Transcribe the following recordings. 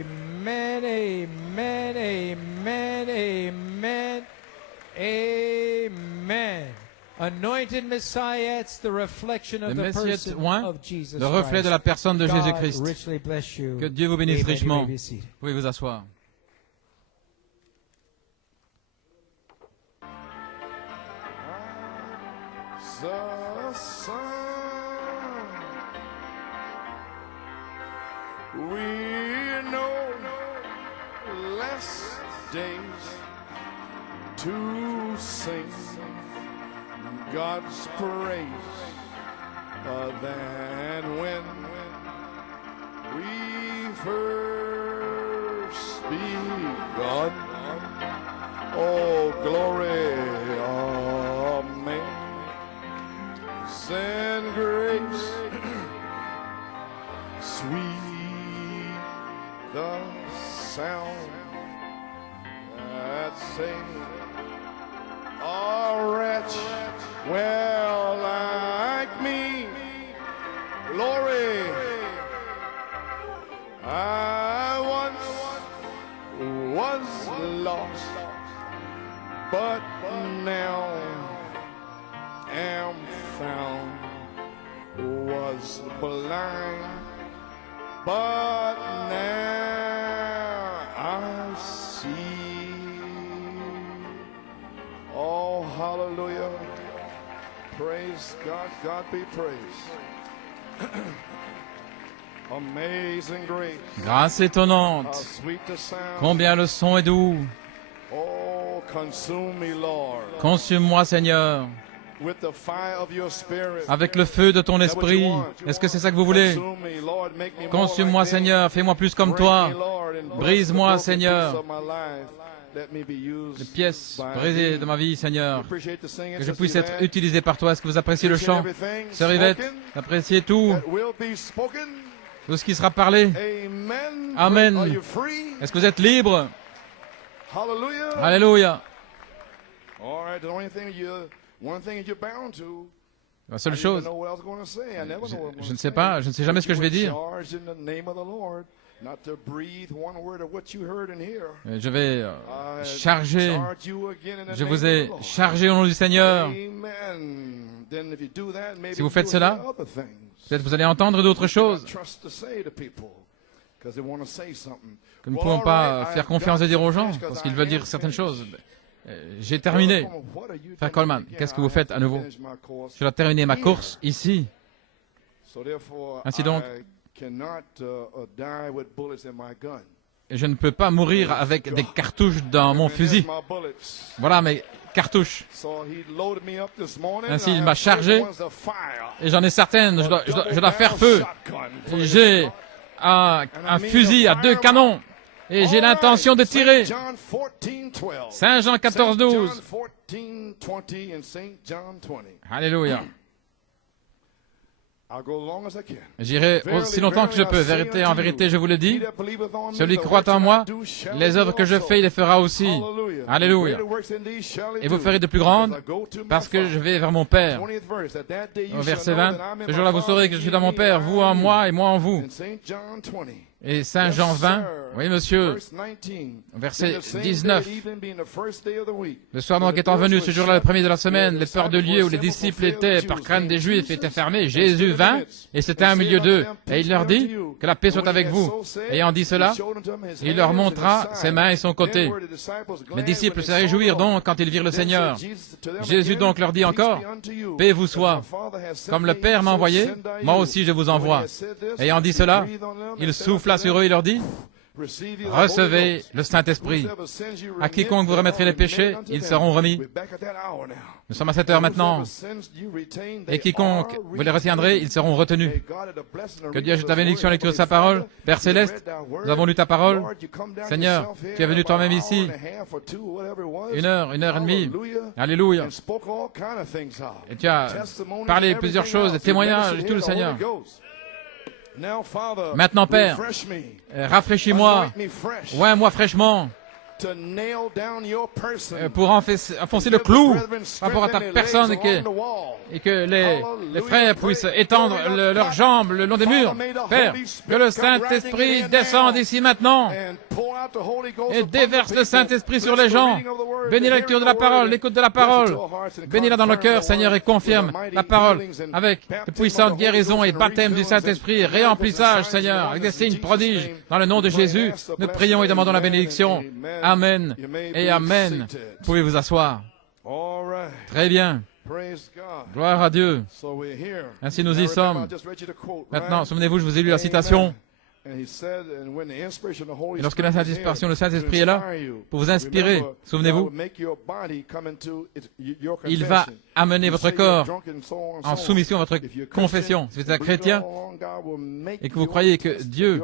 Amen, amen, amen, amen, amen. Anointed Messiah, it's the reflection of Le the Messie person oint, of Jesus le reflet de la personne de God Jésus-Christ. richly bless you. Que Dieu vous bénisse Amen. You richement. may be seated. Vous pouvez vous asseoir. The sun, we know less days to sing God's praise than when we first begun. Oh, glory, amen. And grace, sweet the sound that sings a wretch well like me. Glory, I once was lost, but now am found. Was blind, but now I see. Oh, hallelujah. Praise God. God be praised. Amazing grace. Grâce How étonnante. sweet the sound. Combien le son est doux. Oh, consume me, Lord. Consume-moi, Seigneur, With the fire of your spirit. avec le feu de ton esprit. Est-ce que c'est ça que vous voulez? Consume me, Lord. Make me more Consume-moi, like thee. Seigneur, fais-moi plus comme Break toi. me, Lord, and bless Brise-moi, the broken Seigneur. pieces of my life. Let me be used Les pièces by brisées thee. de ma vie, Seigneur. Appreciate the singing, Que je Sister puisse être Yvette. utilisé par toi. Est-ce que vous appréciez le chant? Everything Sœur Yvette, spoken appréciez tout. that will be spoken. Tout ce qui sera parlé. Amen. Amen. Are you free? Est-ce que vous êtes libre? Hallelujah. Alléluia. All right. The only thing one thing you're bound to. La seule I didn't chose, know what I was going to say. I never know what I'm je going ne to sais say. pas, je ne sais jamais ce que je vais dire. Charged in the name of the Lord, not to breathe one word of what you heard and hear. Je vais I charger. charge you again in the Je name vous of ai the Lord. chargé au nom du Seigneur. Amen. Then if you do that, maybe Si vous faites you'll cela, hear other things. Peut-être vous allez entendre d'autres choses Trust to say to people, 'cause they want to say something. que nous ne Well, pouvons pas all right, faire I've confiance got et dire to aux gens finish 'cause parce qu'ils I veulent am dire certaines finished. choses. J'ai terminé. What are you Frère doing Coleman, again? qu'est-ce que I vous faites have à to nouveau? finish my course Je dois terminer ma here. course ici. So therefore, Ainsi donc, I cannot die with bullets in my gun. et je ne peux pas mourir avec des cartouches dans mon And fusil. there's my bullets. Voilà mes cartouches. So he loaded me up this morning, Ainsi, and I il have m'a chargé. certain ones to fire. Et j'en ai certaines, je dois faire feu. Shotgun. J'ai un fusil à 2 canons. Et j'ai l'intention de tirer. John 14:12. Saint Jean 14, 12. John 14:20 and Saint John 20. Alléluia. I'll go as long as I can. J'irai aussi longtemps que je peux. Vérité, en vérité, je vous le dis. Celui qui croit en moi, les œuvres que je fais, il les fera aussi. Alléluia. Et vous ferez de plus grandes parce que je vais vers mon Père. Au verset 20, ce jour-là, vous saurez que je suis dans mon Père, vous en moi et moi en vous. Et Saint Jean 20, oui monsieur, verset 19. Le soir donc étant venu, ce jour-là, le premier de la semaine, les peurs de lieu où les disciples étaient, par crainte des Juifs, étaient fermés. Jésus vint, et c'était un milieu d'eux. Et il leur dit, que la paix soit avec vous. Ayant dit cela, il leur montra ses mains et son côté. Les disciples se réjouirent donc quand ils virent le Seigneur. Jésus donc leur dit encore, paix vous soit. Comme le Père m'a envoyé, moi aussi je vous envoie. Ayant dit cela, il souffla sur eux et leur dit, recevez le Saint-Esprit. À quiconque vous remettrez les péchés, ils seront remis. Nous sommes à cette heure maintenant. Et quiconque vous les retiendrez, ils seront retenus. Que Dieu ajoute ta bénédiction à la lecture de sa parole. Père Céleste, nous avons lu ta parole. Seigneur, tu es venu toi-même ici. 1 heure, 1 heure et demie. Alléluia. Et tu as parlé plusieurs choses, des témoignages et tout, Seigneur. Maintenant, Père, rafraîchis-moi, oins-moi fraîchement, to nail down your person. pour enfoncer le clou par rapport à ta personne et que les frères puissent étendre leurs jambes le long des murs. Père, que le Saint-Esprit descende ici maintenant et déverse le Saint-Esprit sur les gens. Bénis la lecture de la parole, l'écoute de la parole. Bénis-la dans le cœur, Seigneur, et confirme la parole avec de puissantes guérisons et baptême du Saint-Esprit, réemplissage, Seigneur, avec des signes prodiges. Dans le nom de Jésus, nous prions et demandons la bénédiction. Amen et Amen. Pouvez vous asseoir. Très bien. Gloire à Dieu. Ainsi nous y sommes. Maintenant, souvenez-vous, je vous ai lu la citation. Et lorsque la satisfaction, le Saint-Esprit est là, pour vous inspirer, souvenez-vous, il va amener votre corps en soumission à votre confession. Si vous êtes un chrétien et que vous croyez que Dieu,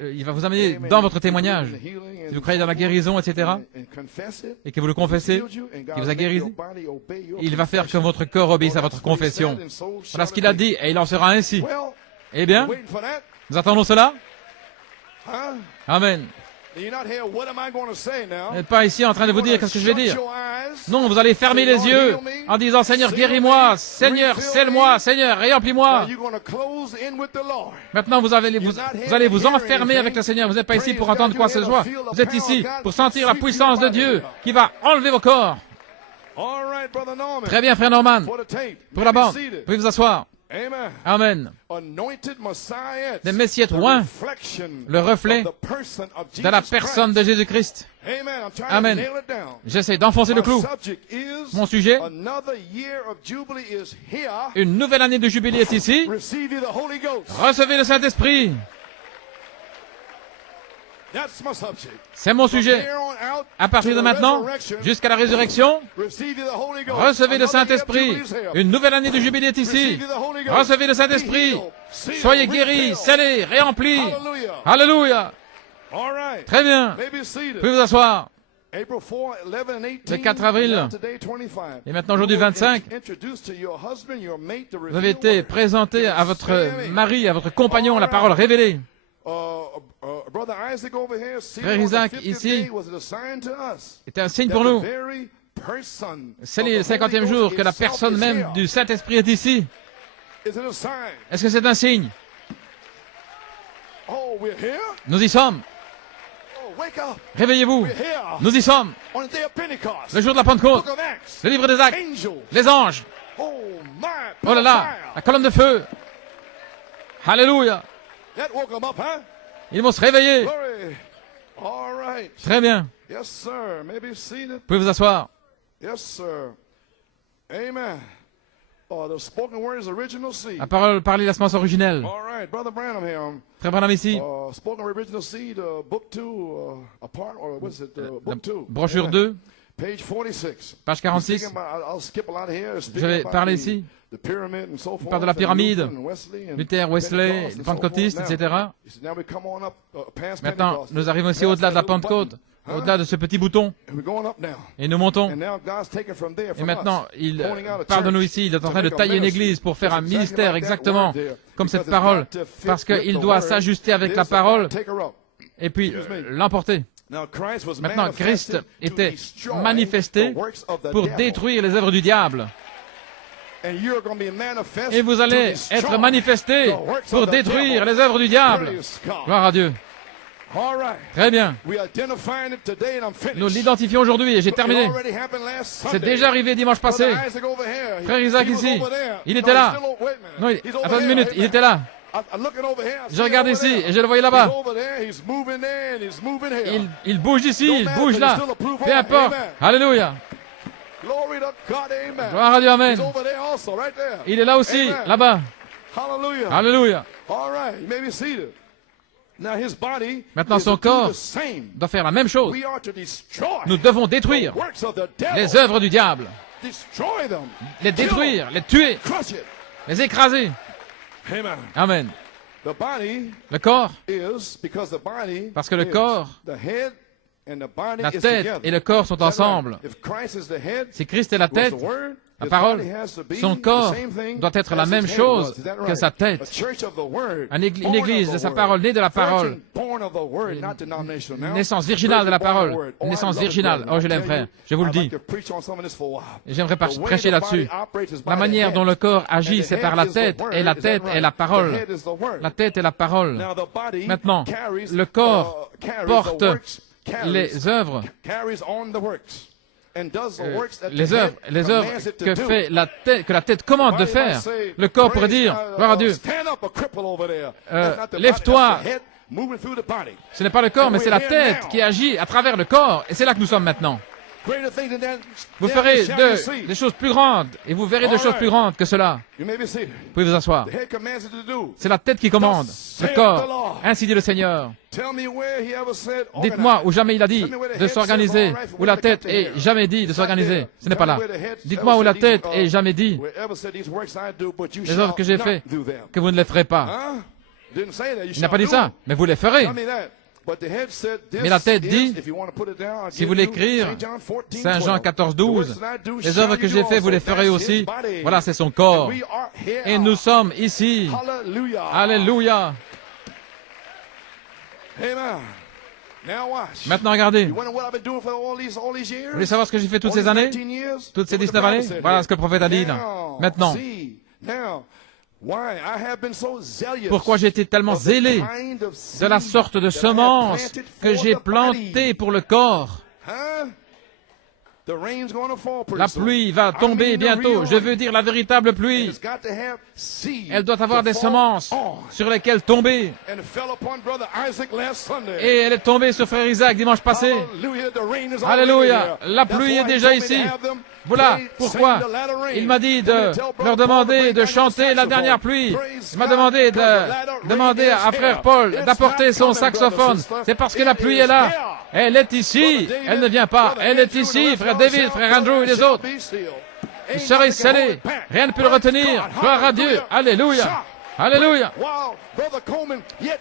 il va vous amener dans votre témoignage. Si vous croyez dans la guérison, etc., et que vous le confessez, qu'il vous a guéri, il va faire que votre corps obéisse à votre confession. Voilà ce qu'il a dit, et il en sera ainsi. Eh bien, nous attendons cela. Amen. Vous n'êtes pas ici en train de vous dire qu'est-ce que je vais dire. Non, vous allez fermer les yeux en disant Seigneur, guéris-moi, Seigneur, scelle-moi, Seigneur, réemplis-moi. Maintenant, vous allez vous enfermer avec le Seigneur. Vous n'êtes pas ici pour entendre quoi que ce soit. Vous êtes ici pour sentir la puissance de Dieu qui va enlever vos corps. Très bien, frère Norman. Pour la bande, vous pouvez vous asseoir. Amen. Des messieurs oints, le reflet de la personne de Jésus-Christ. Amen. J'essaie d'enfoncer le clou. Mon sujet, une nouvelle année de jubilé est ici. Recevez le Saint-Esprit. C'est mon sujet. À partir de maintenant, jusqu'à la résurrection, recevez le Saint-Esprit. Une nouvelle année de jubilé est ici. Recevez le Saint-Esprit. Soyez guéris, scellés, réemplis. Alléluia. Très bien. Vous pouvez vous asseoir. Le 4 avril, et maintenant aujourd'hui 25, vous avez été présenté à votre mari, à votre compagnon, la parole révélée. Frère Isaac, ici, était un signe pour nous. C'est le 50e jour que la personne même du Saint-Esprit est ici. Est-ce que c'est un signe? Nous y sommes. Réveillez-vous. Nous y sommes. Le jour de la Pentecôte. Le livre des Actes. Les anges. Oh là là, la colonne de feu. Alléluia. Ils vont se réveiller. Très bien. Vous pouvez vous asseoir. La parole parlée de la semence originelle. Frère Branham ici. Brochure 2. Page 46. Je vais parler ici. On parle de la pyramide, Luther, Wesley, les pentecôtistes, etc. Maintenant, nous arrivons ici au-delà de la Pentecôte, au-delà de ce petit bouton. Et nous montons. Et maintenant, il parle de nous ici. Il est en train de tailler une église pour faire un ministère exactement comme cette parole. Parce qu'il doit s'ajuster avec la parole et puis l'emporter. Maintenant, Christ était manifesté pour détruire les œuvres du diable. Et vous allez être manifestés pour détruire les œuvres du diable. Gloire à Dieu. Très bien. Nous l'identifions aujourd'hui et j'ai terminé. C'est déjà arrivé dimanche passé. Frère Isaac ici, il était là. Non, attends une minute, il était là. Je regarde ici et je le voyais là-bas. Il bouge ici, il bouge là. Peu importe. Alléluia. Gloire à Dieu, amen. Il est là aussi, là-bas. Alléluia. Maintenant, son corps doit faire la même chose. Nous devons détruire les œuvres du diable. Les détruire, les tuer, les écraser. Amen. Le corps, parce que le corps, la tête et le corps sont ensemble. Si Christ est la tête, La parole, son corps doit être la même chose que sa tête. Une église de sa parole, née de la parole. Une naissance virginale de la parole. Une naissance virginale. Oh, je l'aime, frère. Je vous le dis. Et j'aimerais prêcher là-dessus. La manière dont le corps agit, c'est par la tête. Et la tête est la parole. La tête est la parole. Maintenant, le corps porte les œuvres. Les œuvres que la tête commande de faire. Le corps pourrait dire, gloire à Dieu, lève-toi. Ce n'est pas le corps, mais c'est la tête qui agit à travers le corps. Et c'est là que nous sommes maintenant. Vous ferez des choses plus grandes, et vous verrez des choses plus grandes que cela. Vous pouvez vous asseoir. C'est la tête qui commande, le corps. Ainsi dit le Seigneur. Dites-moi où jamais il a dit de s'organiser, où la tête est jamais dit de s'organiser. Ce n'est pas là. Dites-moi où la tête est jamais dit les œuvres que j'ai faites, que vous ne les ferez pas. Il n'a pas dit ça, mais vous les ferez. Mais la tête dit, si vous l'écrire, Saint Jean 14, 12, les œuvres que j'ai faites, vous les ferez aussi. Voilà, c'est son corps. Et nous sommes ici. Alléluia. Maintenant, regardez. Vous voulez savoir ce que j'ai fait toutes ces années? Toutes ces 19 années? Voilà ce que le prophète a dit là. Maintenant. Pourquoi j'ai été tellement zélé de la sorte de semence que j'ai plantée pour le corps? La pluie va tomber bientôt. Je veux dire la véritable pluie. Elle doit avoir des semences sur lesquelles tomber. Et elle est tombée sur frère Isaac dimanche passé. Alléluia. La pluie est déjà ici. Voilà pourquoi il m'a dit de leur demander de chanter la dernière pluie. Il m'a demandé de demander à frère Paul d'apporter son saxophone. C'est parce que la pluie est là. Elle est ici. Elle ne vient pas. Elle est ici, frère David, frère Andrew et les autres. Vous serez scellés. Rien ne peut le retenir. Gloire à Dieu. Alléluia. Alléluia.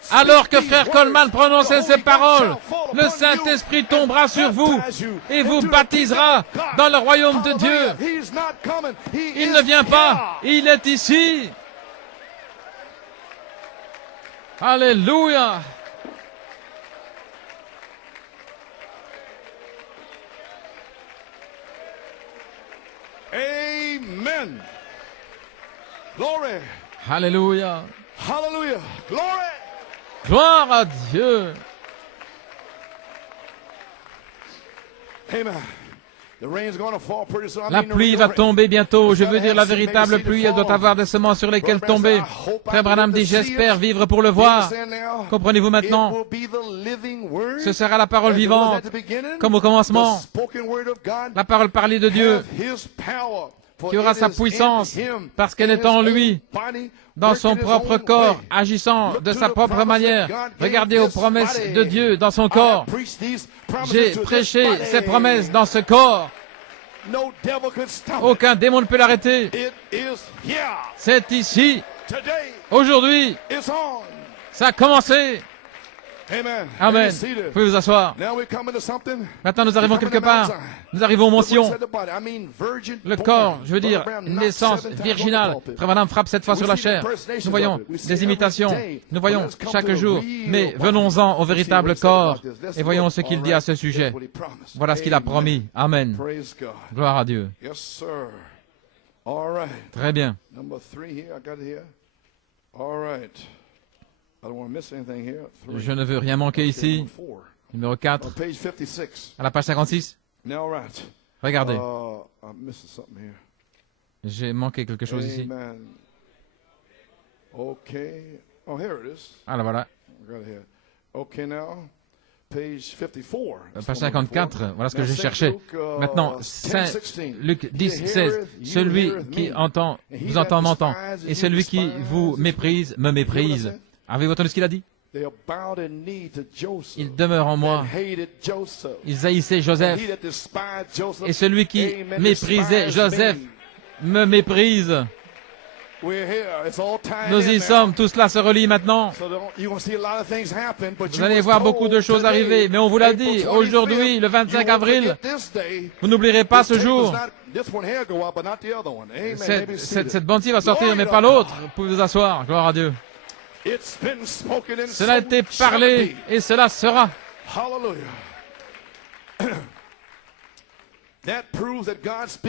Alors que frère Coleman prononçait ces paroles, le Saint-Esprit tombera sur vous et vous baptisera dans le royaume de Dieu. Il ne vient pas, il est ici. Alléluia. Amen. Glory. Alléluia. Hallelujah. Glory. Gloire à Dieu. Amen. La pluie va tomber bientôt. Je veux dire la véritable pluie. Elle doit avoir des semences sur lesquelles tomber. Frère Branham dit, j'espère vivre pour le voir. Comprenez-vous maintenant? Ce sera la parole vivante, comme au commencement. La parole parlée de Dieu, qui aura sa puissance, parce qu'elle est en lui, dans son propre corps, agissant de sa propre manière. Regardez aux promesses de Dieu dans son corps. J'ai prêché ces promesses dans ce corps. Aucun démon ne peut l'arrêter. C'est ici. Aujourd'hui. Ça a commencé. Amen. Vous pouvez vous asseoir. Maintenant, nous arrivons quelque part. Nous arrivons aux mentions. Le corps, je veux dire, une naissance virginale. Frère Madame frappe cette fois sur la chair. Nous voyons des imitations. Nous voyons chaque jour. Mais venons-en au véritable corps et voyons ce qu'il dit à ce sujet. Voilà ce qu'il a promis. Amen. Gloire à Dieu. Très bien. Je ne veux rien manquer ici. Numéro 4, à la page 56. Regardez. J'ai manqué quelque chose ici. Ah, là, voilà. Page 54, voilà ce que je cherchais. Maintenant, Saint Luc 10, 16. Celui qui entend, vous entend, m'entend. Et celui qui vous méprise, me méprise. Avez-vous entendu ce qu'il a dit? Il demeure en moi. Ils haïssaient Joseph. Et celui qui méprisait Joseph me méprise. Nous y sommes, tout cela se relie maintenant. Vous allez voir beaucoup de choses arriver, mais on vous l'a dit, aujourd'hui, le 25 avril, vous n'oublierez pas ce jour. Cette bande-ci va sortir, mais pas l'autre. Vous pouvez vous asseoir, gloire à Dieu. Cela a été parlé, et cela sera.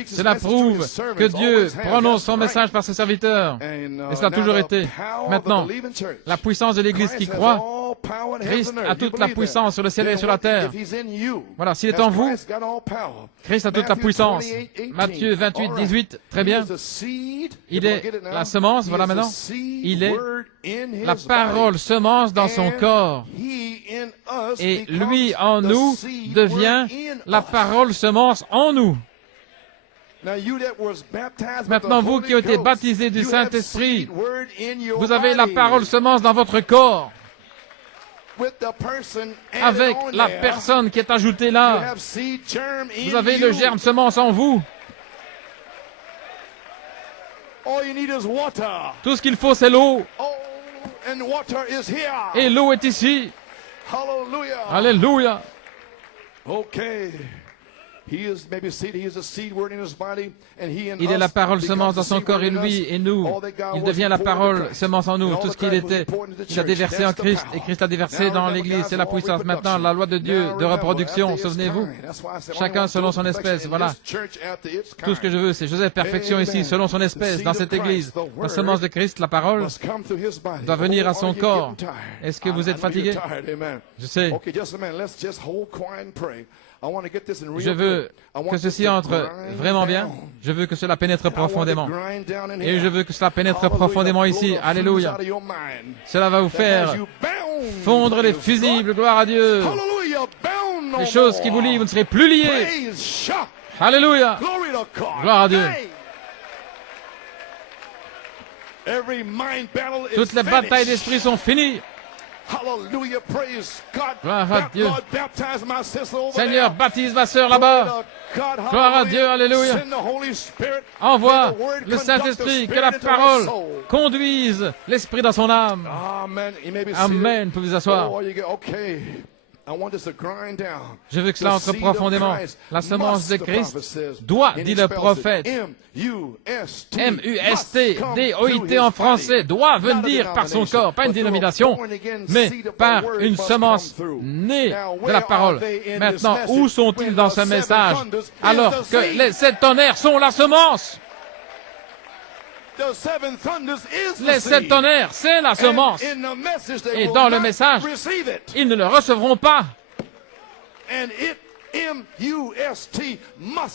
Cela prouve que Dieu prononce son message par ses serviteurs. Et cela a toujours été. Maintenant, la puissance de l'Église qui croit, Christ a toute la puissance sur le ciel et sur la terre. Voilà, s'il est en vous, Christ a toute la puissance. Matthieu 28, 18, très bien. Il est la semence, voilà maintenant. Il est la parole semence dans son corps. Et lui en nous devient la parole semence en nous. Maintenant, vous qui avez été baptisés du Saint-Esprit, vous avez la parole semence dans votre corps. Avec la personne qui est ajoutée là, vous avez le germe semence en vous. Tout ce qu'il faut, c'est l'eau. Et l'eau est ici. Alléluia. Il est la parole semence dans son corps et lui et nous. Il devient la parole semence en nous. Tout ce qu'il était, il a déversé en Christ et Christ a déversé dans l'Église. C'est la puissance. Maintenant, la loi de Dieu de reproduction, souvenez-vous. Chacun selon son espèce. Voilà. Tout ce que je veux, c'est Joseph perfection ici, selon son espèce, dans cette Église. La semence de Christ, la parole, doit venir à son corps. Est-ce que vous êtes fatigué? Je sais. Je veux que ceci entre vraiment bien. Je veux que cela pénètre profondément. Et je veux que cela pénètre profondément ici. Alléluia. Cela va vous faire fondre les fusibles. Gloire à Dieu. Les choses qui vous lient, vous ne serez plus liés. Alléluia. Gloire à Dieu. Toutes les batailles d'esprit sont finies. Gloire à Dieu. Seigneur, baptise ma sœur là-bas. Gloire à Dieu, alléluia. Envoie le Saint-Esprit, que la parole conduise l'esprit dans son âme. Amen. Vous pouvez vous asseoir. Je veux que cela entre profondément. La semence de Christ doit, dit le prophète, M-U-S-T, D-O-I-T en français, doit venir par son corps, pas une dénomination, mais par une semence née de la parole. Maintenant, où sont-ils dans ce message alors que les 7 tonnerres sont la semence? Les 7 tonnerres, c'est la semence. Et dans le message, ils ne le recevront pas.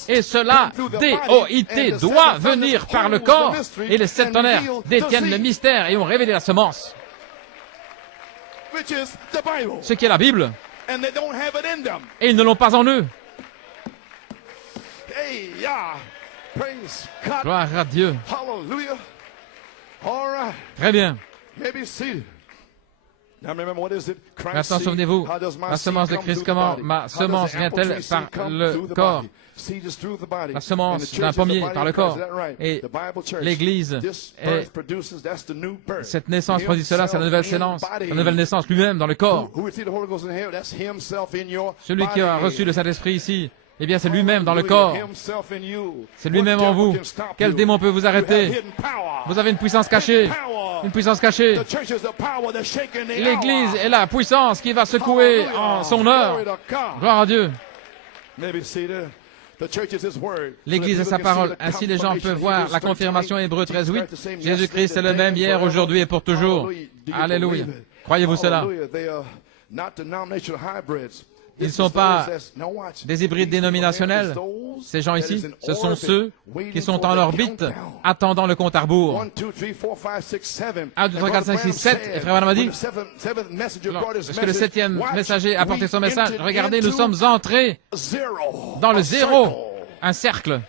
Et cela, D-O-I-T, doit venir par le corps. Et les 7 tonnerres détiennent le mystère et ont révélé la semence. Ce qui est la Bible. Et ils ne l'ont pas en eux. Gloire à Dieu. Très bien. Maintenant, souvenez-vous, la semence de Christ, comment ma semence vient-elle par le corps? La semence d'un pommier par le corps. Et l'Église, cette naissance produit cela, c'est la nouvelle naissance lui-même dans le corps. Celui qui a reçu le Saint-Esprit ici, eh bien, c'est lui-même dans le corps. C'est lui-même en vous. Quel démon peut vous arrêter? Vous avez une puissance cachée. Une puissance cachée. L'Église est la puissance qui va secouer en son heure. Gloire à Dieu. L'Église est sa parole. Ainsi, les gens peuvent voir la confirmation Hébreux 13:8. Jésus-Christ est le même hier, aujourd'hui et pour toujours. Alléluia. Croyez-vous cela? Ils ne sont pas des hybrides dénominationnels. Ces gens ici, ce sont ceux qui sont en orbite, attendant le compte à rebours. 1, 2, 3, 4, 5, 6, 7. Et Frère Branham a dit, est-ce que le 7e messager a apporté son message? Regardez, nous sommes entrés dans le zéro. Un cercle.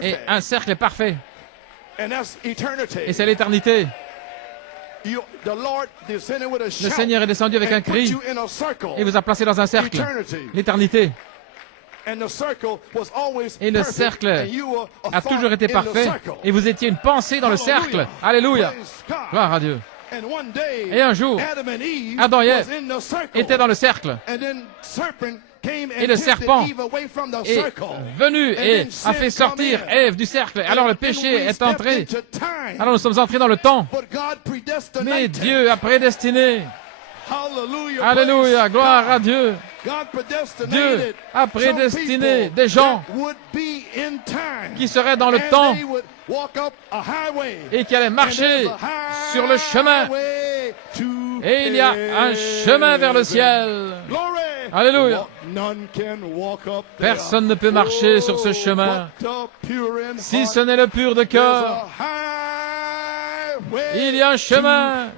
Et un cercle est parfait. Et c'est l'éternité. Le Seigneur est descendu avec un cri et vous a placé dans un cercle, l'éternité. Et le cercle a toujours été parfait. Et vous étiez une pensée dans le cercle. Alléluia. Gloire à Dieu. Et un jour, Adam et Ève étaient dans le cercle. Et le serpent est venu et a fait sortir Ève du cercle. Alors le péché est entré. Alors nous sommes entrés dans le temps. Mais Dieu a prédestiné. Alléluia, gloire à Dieu. Dieu a prédestiné des gens qui seraient dans le temps et qui allaient marcher sur le chemin. Et il y a un chemin vers le ciel. Alléluia. Personne ne peut marcher sur ce chemin si ce n'est le pur de cœur. Il y a un chemin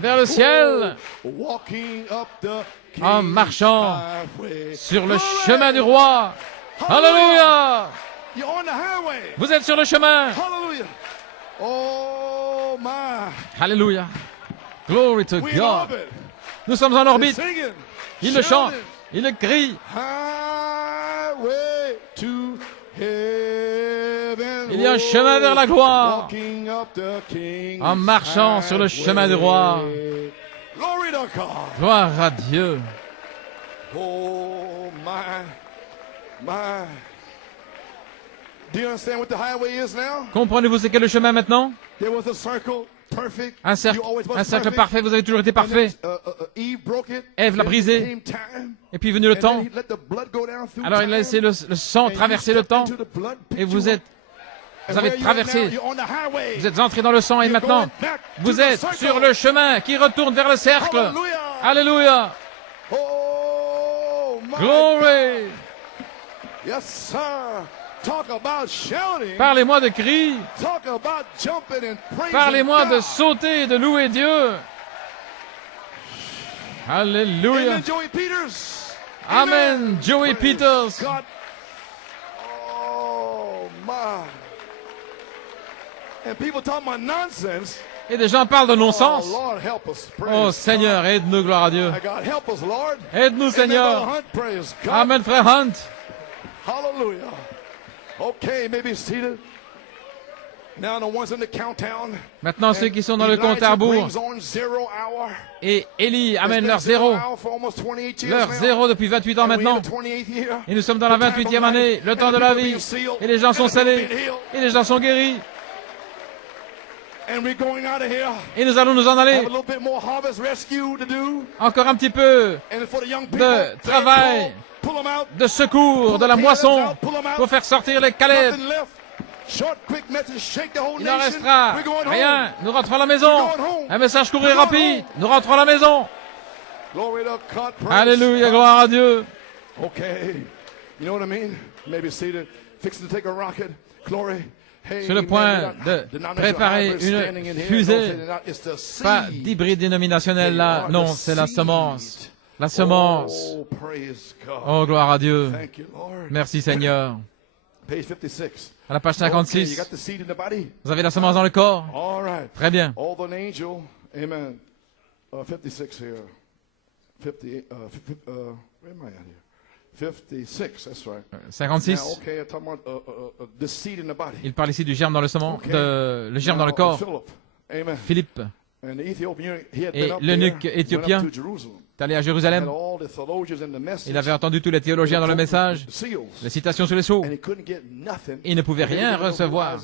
vers le ciel en marchant sur le chemin du roi. Alléluia! Vous êtes sur le chemin. Alléluia. Glory to God. Nous sommes en orbite. Il le chante, il le crie. Il y a un chemin vers la gloire en marchant sur le chemin du roi. Gloire à Dieu. Oh my. Do you understand what the highway is now? Comprenez-vous ce qu'est le chemin maintenant? There was a circle, perfect. Un cercle perfect. parfait, vous avez toujours été parfait. Ève l'a brisé. Et puis est venu le temps. Alors il a laissé le sang traverser le temps. Et vous avez traversé. Vous êtes entré dans le sang et maintenant, vous êtes sur le chemin qui retourne vers le cercle. Alléluia. Glory. Yes, sir. Talk about shouting. Parlez-moi de cris. Talk about jumping and praising Parlez-moi de God. sauter et de louer Dieu. Alléluia. Amen, Joey Peters. Amen, Joey Praise Peters. God. Oh my. And people talk about nonsense. Et des gens parlent de Oh non-sens. Lord, help us. Praise Oh God. Seigneur, aide-nous, gloire à Dieu. My God, help us, Lord. Aide-nous, Amen, Seigneur. Brother Hunt, praise God. Amen, frère Hunt. Hallelujah. Okay, maybe seated. Now the ones in the countdown. Maintenant, ceux qui sont dans le Elijah compte à rebours. brings on 0 hour. Et Élie amène It's leur been 0 zéro. hour for almost 28 years Leur now. zéro depuis 28 ans And we're in maintenant. the 28th year. Et nous sommes dans la 28e année, le temps de la vie. Et les gens sont scellés. Et les gens sont guéris. And we're going out of here. Et nous allons nous en Have aller. a little bit more harvest rescue to do. Encore un petit peu And for the young people, de travail, pull them out. de secours, de la moisson, pour faire sortir les Caleb. Nothing left. Short, quick message, shake the whole Il n'en nation. restera We're going rien. home. Nous rentrons à la maison. Un message court et rapide. Nous rentrons à la maison. Glory to God. Praise Alléluia, God. gloire à Dieu. Okay. You know what I mean? Maybe seated, fixing to take a rocket. Glory. Hey, Sur le point de préparer une fusée. Pas d'hybride dénominationnel là. Non, c'est la semence. La semence. Oh, praise God. Oh, gloire à Dieu. Thank you, Lord. Merci Seigneur. Page 56. À la page Okay, you 56, got the seed in the body? vous avez la semence dans le corps. All right. Très bien. All the angel. Amen. 56 here. 58. Where am I at here? 56. That's right. 56. Now, okay, I'm talking about the seed in the body. Il parle ici du germe dans le semence, Okay. le germe dans le Now, corps. Philip. Amen. Philippe And the Ethiopian, he had et been up l'eunuque there, éthiopien went up to Jerusalem. est allé à Had Jérusalem. all the theologians in the message. Il avait entendu tous les théologiens dans le message, The seals. les citations sur les sceaux. And he couldn't get nothing. Il ne pouvait rien recevoir.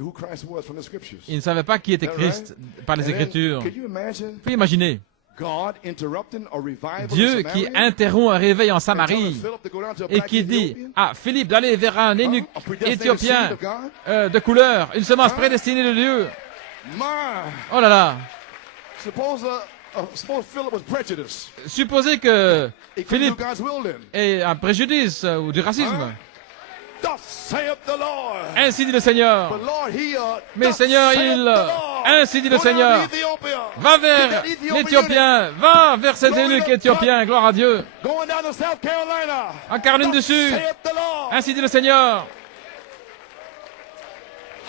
Who Christ was from the scriptures. Il ne savait pas qui était Christ par les And then, Écritures. could you imagine Vous pouvez imaginer God interrupting a revival Dieu in qui Samaria interrompt un réveil en and telling Samarie Philip to go down to a et black qui dit Ethiopian? à Philippe d'aller vers un eunuque A predestinated éthiopien seed of God? de couleur, une semence prédestinée de Dieu. My, Oh là là. suppose Philip was prejudiced. Supposez que He couldn't do Philippe God's will then. ait un préjudice ou du racisme. Thus saith the Lord. Ainsi dit le Seigneur. But Lord, he, Mais thus Seigneur, saith il, the Lord. ainsi dit le Go down Seigneur, to Ethiopia. va Get vers that Ethiopian l'Éthiopien, va vers cet Glory eunuque to éthiopien, gloire à Dieu. unit. Going down to South Carolina. En Caroline du Thus Sud, saith the Lord. ainsi dit le Seigneur.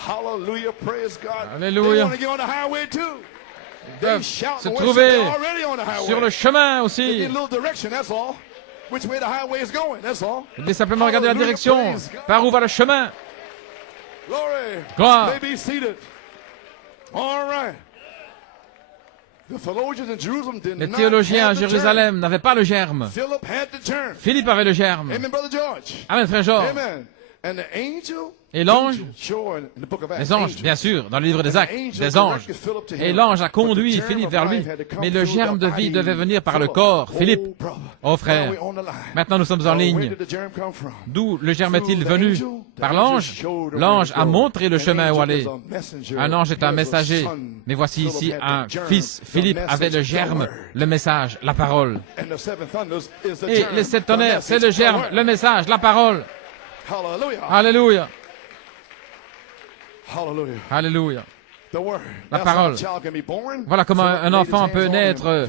Hallelujah, praise God. Alléluia. They want to get on the highway too. Ils They peuvent shout se and worship. trouver They're already on the highway. sur le chemin They aussi. need a little direction, that's all. which way the highway is going. That's all. Vous devez simplement regarder la direction, par où va le chemin. Glory. Gloire. May be seated. All right. The theologians in Jerusalem did Les not théologiens à have the Jérusalem n'avaient pas le germe. germ. Philip had the germ. Philippe avait le germe. Amen, Brother George. Amen, frère Georges. Amen. And the angel, Et l'ange, sure, in the book of Acts, les anges, angel. bien sûr, dans le livre des Actes, des anges. Et l'ange a conduit Philippe vers lui. Mais le germe de vie devait venir par le corps. Philippe, oh frère, maintenant nous sommes en ligne. D'où le germe est-il venu? Par l'ange? L'ange a montré le chemin où aller. Un ange est un messager. Mais voici ici un fils. Philippe avait le germe, le message, la parole. Et les sept tonnerres, c'est le germe, le message, la parole. Alléluia. Alléluia. La parole. Voilà comment un enfant peut naître.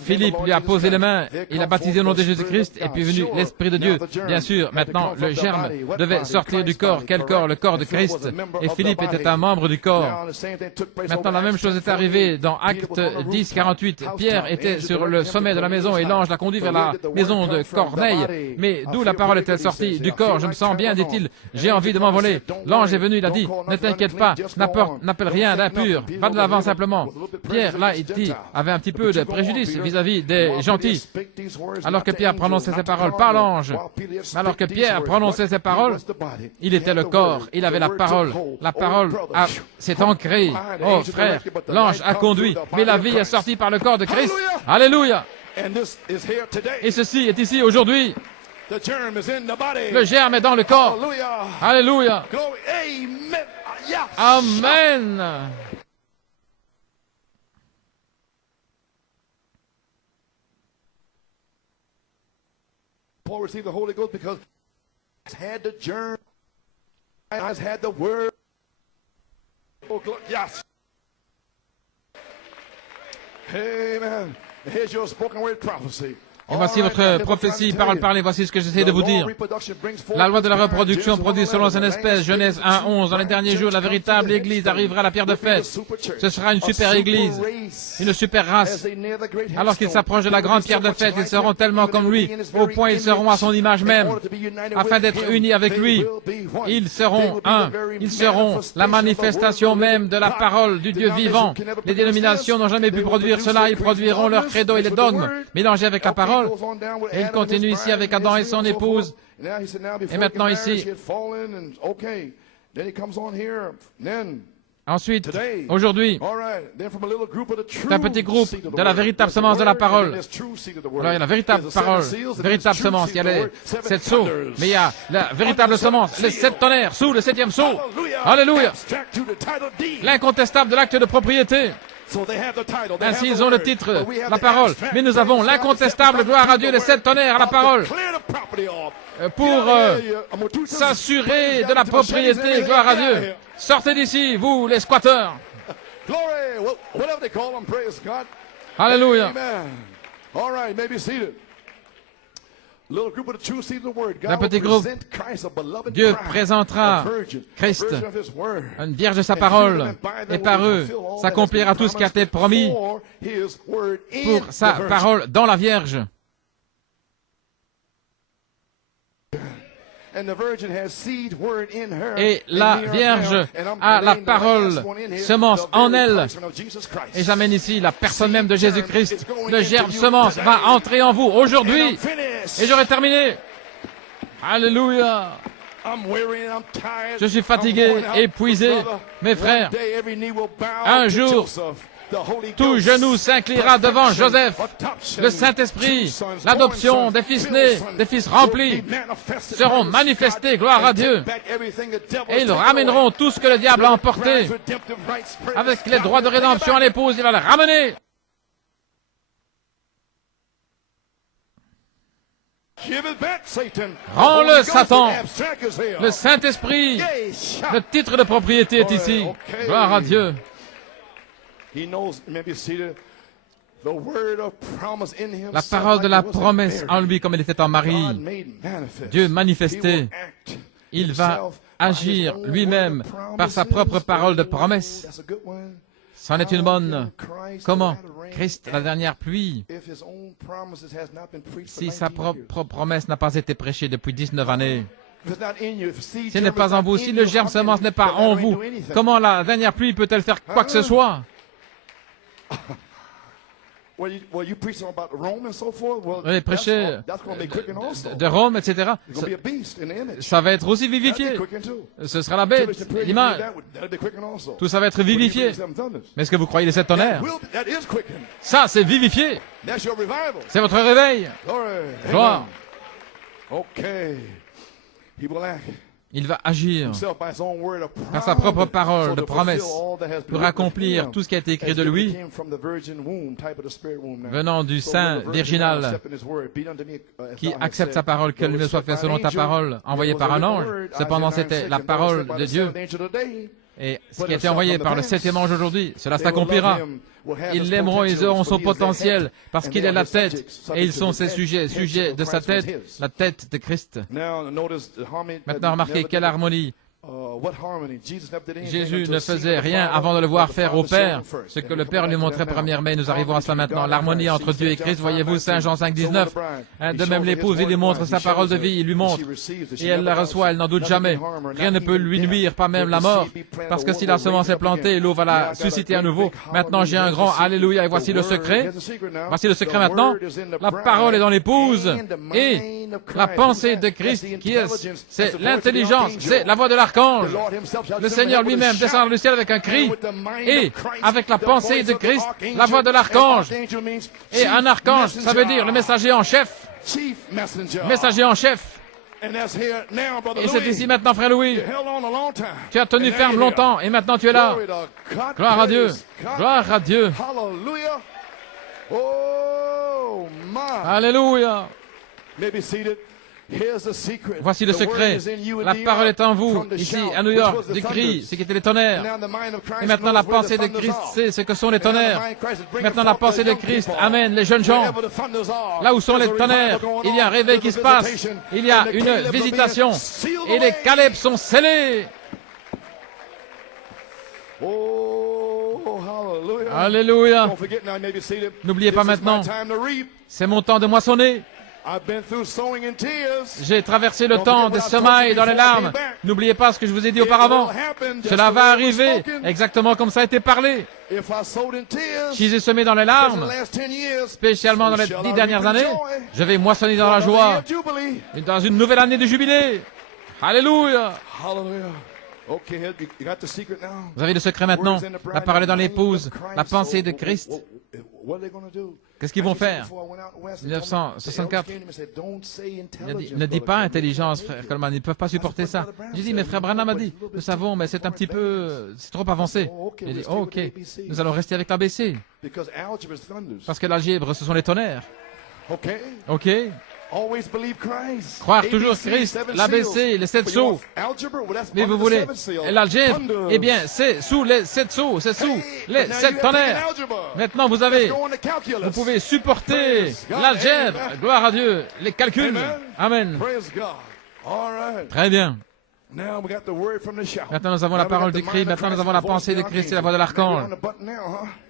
Philippe lui a posé les mains, il a baptisé au nom de Jésus-Christ, et puis est venu l'Esprit de Dieu. Bien sûr, maintenant, le germe devait sortir du corps. Quel corps? Le corps de Christ. Et Philippe était un membre du corps. Maintenant, la même chose est arrivée dans Acte 10, 48. Pierre était sur le sommet de la maison et l'ange l'a conduit vers la maison de Corneille. Mais d'où la parole est-elle sortie? Du corps. Je me sens bien, dit-il. J'ai envie de m'envoler. L'ange est venu, il a dit, ne t'inquiète pas, n'appelle rien d'impur, va de l'avant simplement. Pierre, là, il avait un petit peu de préjudice vis-à-vis des gentils. Alors que Pierre prononçait ces paroles, pas l'ange. Alors que Pierre prononçait ces paroles, il était le corps, il avait la parole. La parole s'est ancrée. Oh frère, l'ange a conduit, mais la vie est sortie par le corps de Christ. Alléluia. Et ceci est ici aujourd'hui. Le germe est dans le corps. Alléluia. Amen. Paul received the Holy Ghost because he had the germ, has had the word. Oh, yes. Amen. Here's your spoken word prophecy. Et voici votre prophétie, parole parlée, voici ce que j'essaie de vous dire. La loi de la reproduction produit selon son espèce, Genèse 1:11. Dans les derniers jours, la véritable Église arrivera à la pierre de fête. Ce sera une super Église, une super race. Alors qu'ils s'approchent de la grande pierre de fête, ils seront tellement comme lui, au point ils seront à son image même. Afin d'être unis avec lui, ils seront un. Ils seront la manifestation même de la parole du Dieu vivant. Les dénominations n'ont jamais pu produire cela, ils produiront leur credo et les dogmes, mélangés avec la parole. Et il continue ici avec Adam et son épouse. Et maintenant ici. Ensuite, aujourd'hui, un petit groupe de la véritable semence de la parole. Alors, il y a la véritable parole, véritable semence. Il y a les 7 sceaux, mais il y a la véritable semence, les 7 tonnerres, sous le 7e sceau. Alléluia. L'incontestable de l'acte de propriété. Ainsi, ils ont le titre, la parole. Mais nous avons l'incontestable, gloire à Dieu, les 7 tonnerres à la parole. Pour s'assurer de la propriété, gloire à Dieu. Sortez d'ici, vous, les squatteurs. Alléluia. Un petit groupe, Dieu présentera Christ, une vierge de sa parole, et par eux s'accomplira tout ce qui a été promis pour sa parole dans la vierge. Et la Vierge a la parole, semence en elle. Et j'amène ici la personne même de Jésus-Christ. Le germe semence va entrer en vous aujourd'hui. Et j'aurai terminé. Alléluia. Je suis fatigué, épuisé. Mes frères, un jour, tout genou s'inclinera devant Joseph. Le Saint-Esprit, l'adoption des fils nés, des fils remplis, seront manifestés, gloire à Dieu. Et ils ramèneront tout ce que le diable a emporté. Avec les droits de rédemption à l'épouse, il va le ramener. Rends-le, Satan. Le Saint-Esprit, le titre de propriété est ici. Gloire à Dieu. La parole de la promesse en lui, comme elle était en Marie, Dieu manifesté, il va agir lui-même par sa propre parole de promesse. C'en est une bonne. Comment? Christ, la dernière pluie, si sa propre promesse n'a pas été prêchée depuis 19 années, si elle n'est pas en vous, si le germe semence n'est pas en vous, comment la dernière pluie peut-elle faire quoi que ce soit? Vous allez prêcher de Rome, etc. Ça va être aussi vivifié. Ce sera la bête, l'image. Tout ça va être vivifié. Mais est-ce que vous croyez les 7 tonnerres? Ça, c'est vivifié. C'est votre réveil. Gloire. Il va agir par sa propre parole de promesse pour accomplir tout ce qui a été écrit de lui, venant du sein virginal, qui accepte sa parole, qu'elle lui soit faite selon ta parole, envoyée par un ange. Cependant, c'était la parole de Dieu. Et ce qui a été envoyé par le 7e ange aujourd'hui, cela s'accomplira. Ils l'aimeront, ils auront son potentiel, parce qu'il est la tête, et ils sont ses sujets de sa tête, la tête de Christ. Maintenant, remarquez quelle harmonie. Jésus ne faisait rien avant de le voir faire au Père, ce que le Père lui montrait premièrement, mais nous arrivons à cela maintenant. L'harmonie entre Dieu et Christ, voyez-vous, Saint Jean 5, 19. De même l'épouse, il lui montre sa parole de vie, il lui montre, et elle la reçoit, elle n'en doute jamais. Rien ne peut lui nuire, pas même la mort, parce que si la semence est plantée, l'eau va la susciter à nouveau. Maintenant, j'ai un grand Alléluia, et voici le secret. Voici le secret maintenant. La parole est dans l'épouse, et la pensée de Christ, qui est, c'est l'intelligence, c'est la voix de l'archange. Le Seigneur lui-même descend du ciel avec un cri et avec la pensée de Christ, la voix de l'archange. Et un archange, ça veut dire le messager en chef. Messager en chef. Et c'est ici maintenant, frère Louis. Tu as tenu ferme longtemps et maintenant tu es là. Gloire à Dieu. Gloire à Dieu. Alléluia. Voici le secret. La parole est en vous, ici, à New York, du cri, ce qui était les tonnerres. Et maintenant, la pensée de Christ, c'est ce que sont les tonnerres. Maintenant, la pensée de Christ amène les jeunes gens. Là où sont les tonnerres, il y a un réveil qui se passe. Il y a une visitation. Et les Caleb sont scellés. Alléluia. N'oubliez pas maintenant, c'est mon temps de moissonner. J'ai traversé le temps des semailles dans les larmes. N'oubliez pas ce que je vous ai dit auparavant. Cela va arriver exactement comme ça a été parlé. Si j'ai semé dans les larmes, spécialement dans les 10 dernières années, je vais moissonner dans la joie, dans une nouvelle année de jubilé. Alléluia. Vous avez le secret maintenant. La parole est dans l'épouse, la pensée de Christ. Qu'est-ce qu'ils vont faire? 1964. Il a dit, ne dis pas intelligence, frère Coleman, ils ne peuvent pas supporter ça. J'ai dit, mais frère Branham a dit, nous savons, mais c'est un petit peu, c'est trop avancé. J'ai dit, oh, ok, nous allons rester avec l'ABC. Parce que l'algèbre, ce sont les tonnerres. Ok. Croire toujours Christ, l'ABC, les 7 sceaux. Mais vous voulez l'algèbre? Eh bien, c'est sous les 7 sceaux, c'est sous les 7 tonnerres. Maintenant, vous pouvez supporter l'algèbre. Gloire à Dieu. Les calculs. Amen. Très bien. Maintenant, nous avons la parole du Christ. Maintenant, nous avons la pensée de Christ et la voix de l'archange.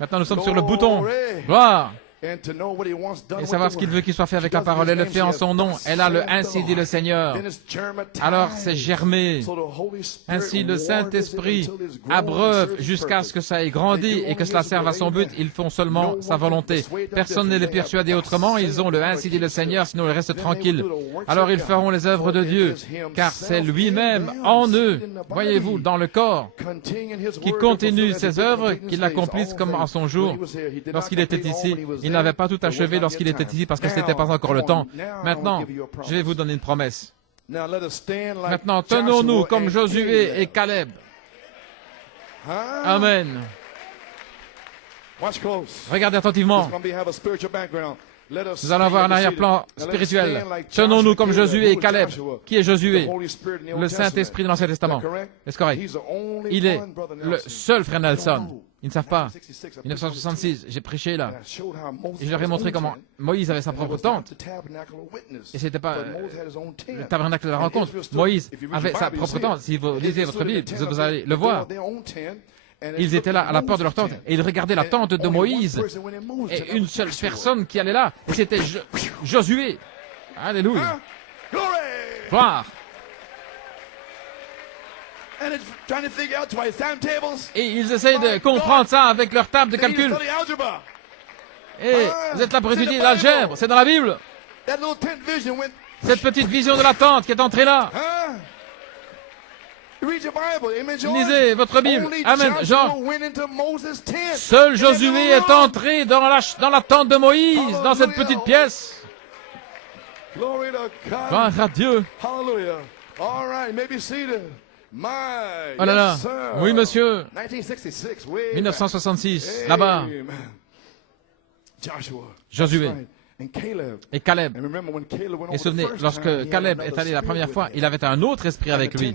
Maintenant, nous sommes sur le bouton. Gloire. Et savoir ce qu'il veut qu'il soit fait avec la parole. Elle le fait en son nom. Elle a le ainsi dit le Seigneur. Alors c'est germé. Ainsi le Saint-Esprit abreuve jusqu'à ce que ça ait grandi et que cela serve à son but. Ils font seulement sa volonté. Personne ne les persuadé autrement. Ils ont le ainsi dit le Seigneur, sinon ils restent tranquilles. Alors ils feront les œuvres de Dieu, car c'est lui-même en eux, voyez-vous, dans le corps, qui continue ses œuvres, qu'il l'accomplisse comme en son jour. Lorsqu'il était ici, il n'avait pas tout achevé lorsqu'il était ici parce que ce n'était pas encore le temps. Maintenant, je vais vous donner une promesse. Maintenant, tenons-nous comme Josué et Caleb. Amen. Regardez attentivement. Nous allons avoir un arrière-plan spirituel. Tenons-nous comme Josué et Caleb. Qui est Josué? Le Saint-Esprit de l'Ancien Testament. Est-ce correct? Il est le seul frère Nelson. Ils ne savent pas. 1966, j'ai prêché là. Et je leur ai montré comment Moïse avait sa propre tente. Et c'était pas le tabernacle de la rencontre. Moïse avait sa propre tente. Si vous lisez votre Bible, vous allez le voir. Ils étaient là à la porte de leur tente et ils regardaient la tente de Moïse. Et une seule personne qui allait là, c'était Josué. Alléluia. Gloire. Et ils essayent de comprendre ça avec leur table de calcul. Et vous êtes là pour étudier l'algèbre, c'est dans la Bible. Cette petite vision de la tente qui est entrée là. Lisez votre Bible. Amen. Jean. Seul Josué est entré dans la tente de Moïse, dans cette petite pièce. Gloire à Dieu. Oh là là. Oui, monsieur. 1966, là-bas. Josué et Caleb. Et souvenez, lorsque Caleb est allé la première fois, il avait un autre esprit avec lui.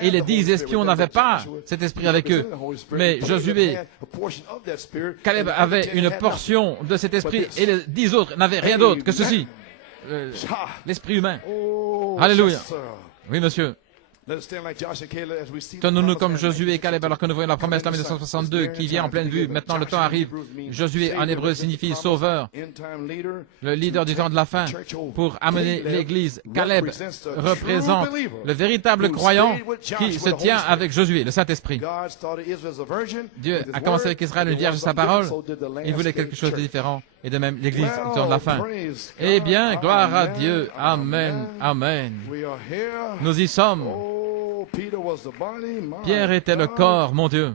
Et les 10 espions n'avaient pas cet esprit avec eux. Mais Josué, Caleb avait une portion de cet esprit et les 10 autres n'avaient rien d'autre que ceci. L'esprit humain. Alléluia. Oui, monsieur. Tenons-nous comme Josué et Caleb alors que nous voyons la promesse en 1962 qui vient en pleine vue. Maintenant, le temps arrive. Josué en hébreu signifie sauveur, le leader du temps de la fin pour amener l'Église. Caleb représente le véritable croyant qui se tient avec Josué, le Saint-Esprit. Dieu a commencé avec Israël une vierge de sa parole. Il voulait quelque chose de différent. Et de même, l'Église du temps de la fin. Eh bien, gloire à Dieu. Amen. Amen. Nous y sommes. Pierre était le corps, mon Dieu.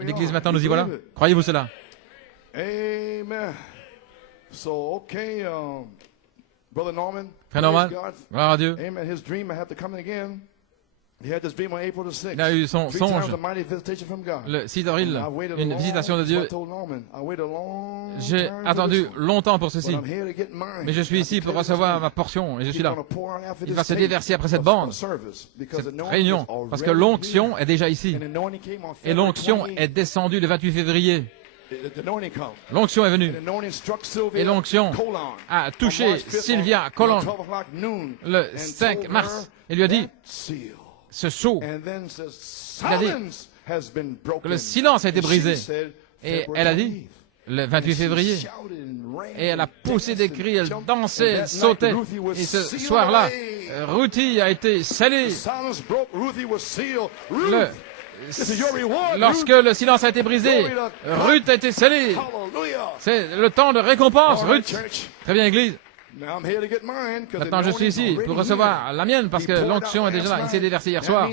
L'Église maintenant, nous y voilà. Croyez-vous cela? Frère Norman, gloire à Dieu. Il a eu son songe le 6 avril, une visitation de Dieu. J'ai attendu longtemps pour ceci, mais je suis ici pour recevoir ma portion et je suis là. Il va se déverser après cette bande, cette réunion, parce que l'onction est déjà ici. Et l'onction est descendue le 28 février. L'onction est venue. Et l'onction a touché Sylvia Colon le 5 mars et lui a dit, ce sceau, il a dit que le silence a été brisé. Et elle a dit, le 28 février, et elle a poussé des cris, elle dansait, elle sautait. Et ce soir-là, Ruthie a été scellée. Lorsque le silence a été brisé, Ruth a été scellée. C'est le temps de récompense, Ruth. Très bien, Église. Maintenant, je suis ici pour recevoir la mienne parce que l'onction est déjà là. Il s'est déversé hier soir.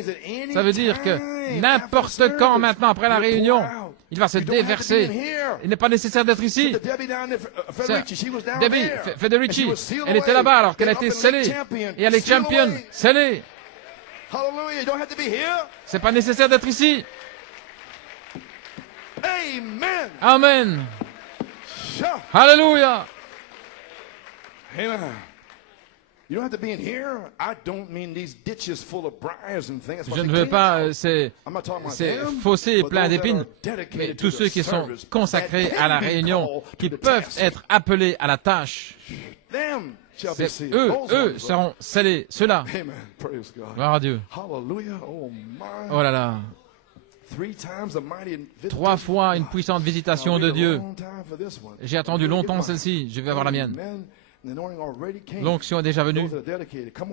Ça veut dire que n'importe quand maintenant, après la réunion, il va se déverser. Il n'est pas nécessaire d'être ici. Debbie Federici, elle était là-bas alors qu'elle a été scellée. Et elle est championne, scellée. C'est pas nécessaire d'être ici. Amen. Alléluia. Je ne veux pas ces fossés pleins d'épines, mais tous ceux qui sont consacrés à la réunion, qui peuvent être appelés à la tâche. Eux seront scellés, ceux-là. Gloire à Dieu. Oh là là. 3 fois une puissante visitation de Dieu. J'ai attendu longtemps celle-ci, je vais avoir la mienne. L'onction est déjà venue.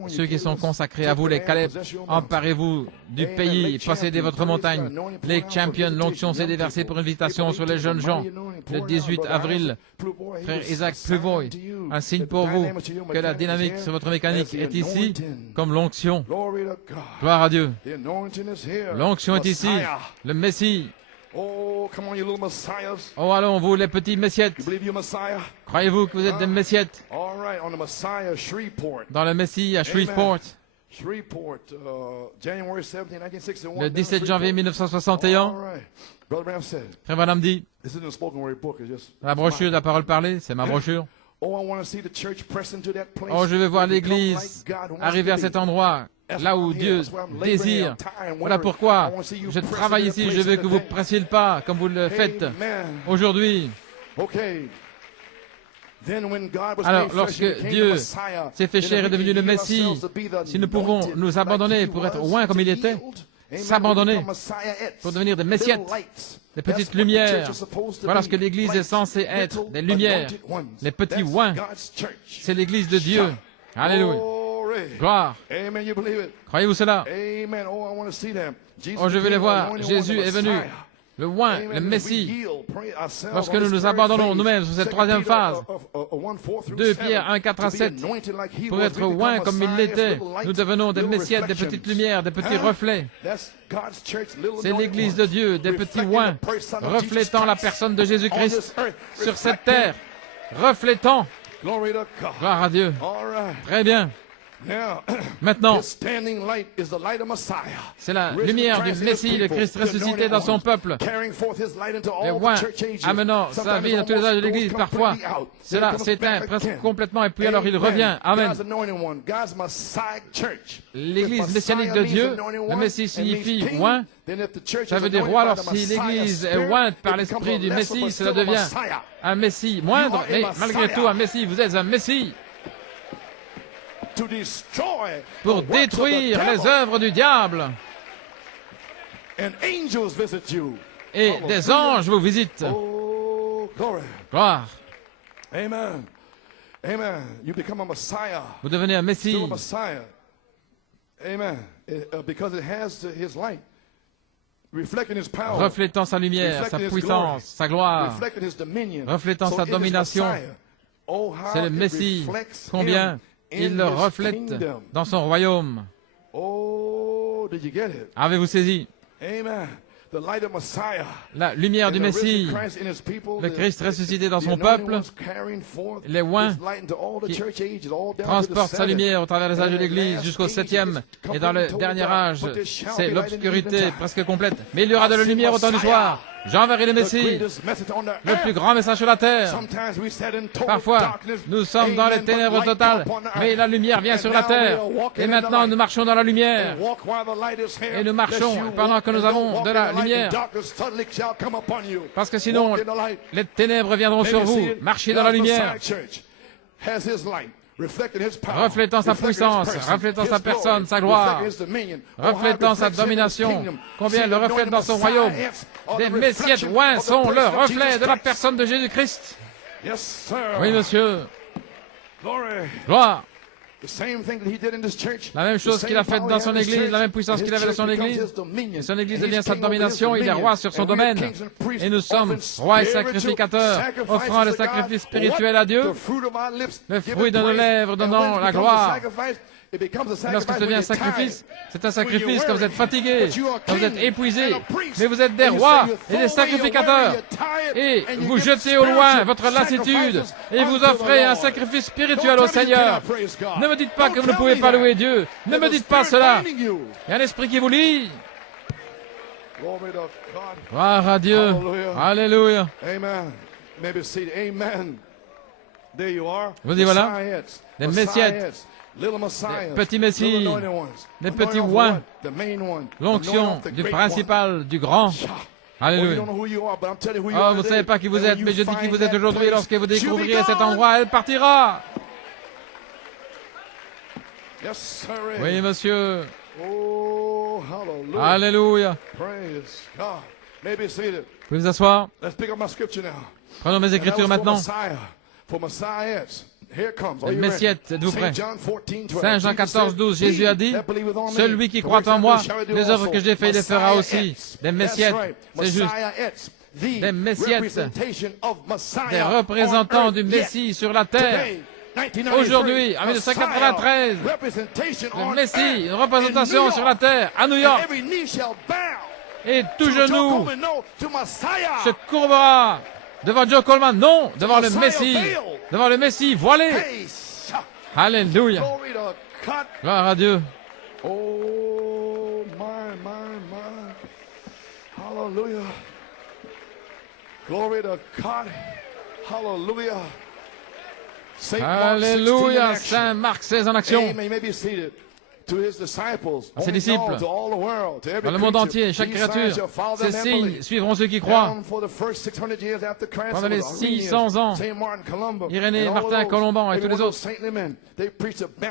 Ceux qui sont consacrés à vous, les Caleb, emparez-vous du pays, possédez votre montagne. Les champions, l'onction s'est déversée pour une visitation sur les jeunes gens. Le 18 avril, frère Isaac Pluvoy, un signe pour vous que la dynamique sur votre mécanique est ici comme l'onction. Gloire à Dieu. L'onction est ici, le Messie. Oh, allons, vous les petits messiettes. Croyez-vous que vous êtes des messiettes? Dans le Messie à Shreveport. Le 17 janvier 1961. Frère Branham dit, la brochure de la parole parlée, c'est ma brochure. Oh, je veux voir l'Église arriver à cet endroit, là où Dieu désire. Voilà pourquoi je travaille ici. Je veux que vous pressiez le pas comme vous le faites aujourd'hui. Alors, lorsque Dieu s'est fait chair et est devenu le Messie, si nous pouvons nous abandonner pour être loin comme il était, s'abandonner pour devenir des messiettes, des petites lumières. Voilà ce que l'Église est censée être, des lumières, les petits oins. C'est l'Église de Dieu. Alléluia. Gloire. Croyez-vous cela? Oh, je veux les voir. Jésus est venu. Le oint, le Messie. Lorsque nous nous abandonnons nous-mêmes sur cette troisième phase, 2 Pierre 1, 4 à 7, pour être oint comme il l'était, nous devenons des messiettes, des petites lumières, des petits reflets. C'est l'Église de Dieu, des petits oints, reflétant la personne de Jésus-Christ sur cette terre, reflétant. Gloire à Dieu. Très bien. Maintenant, c'est la lumière du Messie, le Christ ressuscité dans son peuple. Les oints amenant sa vie dans tous les âges de l'Église. Parfois, cela s'éteint presque complètement et puis alors il revient. Amen. L'Église messianique de Dieu, le Messie signifie oint. Ça veut dire roi. Alors si l'Église est ointe par l'esprit du Messie, cela devient un Messie moindre, mais malgré tout un Messie. Vous êtes un Messie. Pour détruire les œuvres du diable. Et des anges vous visitent. Gloire. Vous devenez un Messie. Reflétant sa lumière, sa puissance, sa gloire, reflétant sa domination. C'est le Messie. Combien il le reflète dans son royaume. Avez-vous saisi? La lumière du Messie, le Christ ressuscité dans son peuple, les oints qui transportent sa lumière au travers des âges de l'Église jusqu'au 7e, et dans le dernier âge, c'est l'obscurité presque complète. Mais il y aura de la lumière au temps du soir. J'enverrai le Messie, le plus grand message sur la terre. Parfois, nous sommes dans les ténèbres totales, mais la lumière vient sur la terre. Et maintenant, nous marchons dans la lumière. Et nous marchons pendant que nous avons de la lumière. Parce que sinon, les ténèbres viendront sur vous. Marchez dans la lumière. Reflétant sa puissance, reflétant sa personne, sa gloire, reflétant sa domination. Combien il le reflète dans son royaume. Des messiettes oints sont le reflet de la personne de Jésus-Christ. Oui, monsieur. Gloire. La même chose qu'il a faite dans son Église, la même puissance qu'il avait dans son Église. Et son Église devient sa domination, il est roi sur son domaine. Et nous sommes rois et sacrificateurs, offrant le sacrifice spirituel à Dieu, le fruit de nos lèvres donnant la gloire. Lorsque ça devient un sacrifice, c'est un sacrifice quand vous êtes fatigué, quand vous êtes épuisé, mais vous êtes des rois et des sacrificateurs. Et vous jetez au loin votre lassitude et vous offrez un sacrifice spirituel au Seigneur. Ne me dites pas que vous ne pouvez pas louer Dieu. Ne me dites pas cela. Il y a un esprit qui vous lie. Gloire à Dieu. Alléluia. Vous dites voilà, des messiettes, des petits messies, des petits oints, l'onction du principal, du grand. Alléluia. Oh, vous ne savez pas qui vous êtes, mais je dis qui vous êtes aujourd'hui. Lorsque vous découvrirez cet endroit, elle partira. Oui, monsieur. Alléluia. Vous pouvez vous asseoir. Prenons mes écritures maintenant. Les messiettes, êtes-vous prêts? Saint Jean 14, 12, Jésus a dit, « Celui qui croit en moi, les œuvres que j'ai faites, il les fera aussi. » Des messiettes, c'est juste. Des messiettes, des représentants du Messie sur la terre. Aujourd'hui, en 1993, le Messie, une représentation sur la terre, à New York. Et tout genou se courbera devant Joe Coleman, non, devant le Messie voilé. Alléluia. Gloire à Dieu. Oh, my. Hallelujah. Glory to God. Hallelujah. Alléluia. Saint Marc 16 en action. à ses disciples, dans le monde entier, chaque créature. Ces signes suivront ceux qui croient. Pendant les 600 ans, Irénée, Martin, Colomban et tous les autres,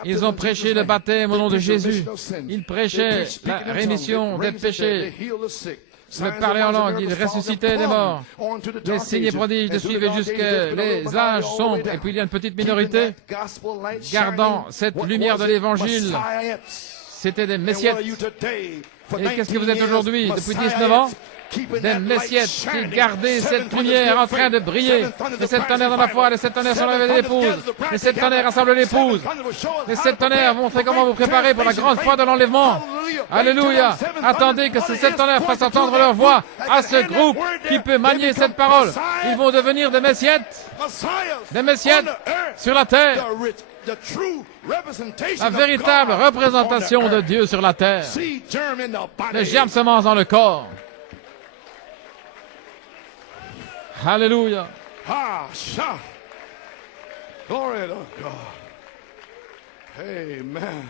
ils ont prêché le baptême au nom de Jésus. Ils prêchaient la rémission des péchés. Ils parlaient en langue, ils ressuscitaient les morts. Les signes et prodiges les suivaient jusqu'à les âges sombres. Et puis il y a une petite minorité gardant cette lumière de l'Évangile. C'était des messiettes. Et qu'est-ce que vous êtes aujourd'hui, depuis 19 ans? Des messiettes qui gardaient cette lumière en train de briller. Les 7 tonnerres dans la foi, les 7 tonnerres sur la l'épouse. Les 7 tonnerres rassemblent l'épouse. Les 7 tonnerres vont montrer comment vous préparer pour la grande foi de l'enlèvement. Alléluia. Attendez que ces 7 tonnerres fassent entendre leur voix à ce groupe qui peut manier cette parole. Ils vont devenir des messiettes. Des messiettes sur la terre. La véritable représentation de Dieu sur la terre. Les germes semences dans le corps. Alléluia. Glory to God. Amen.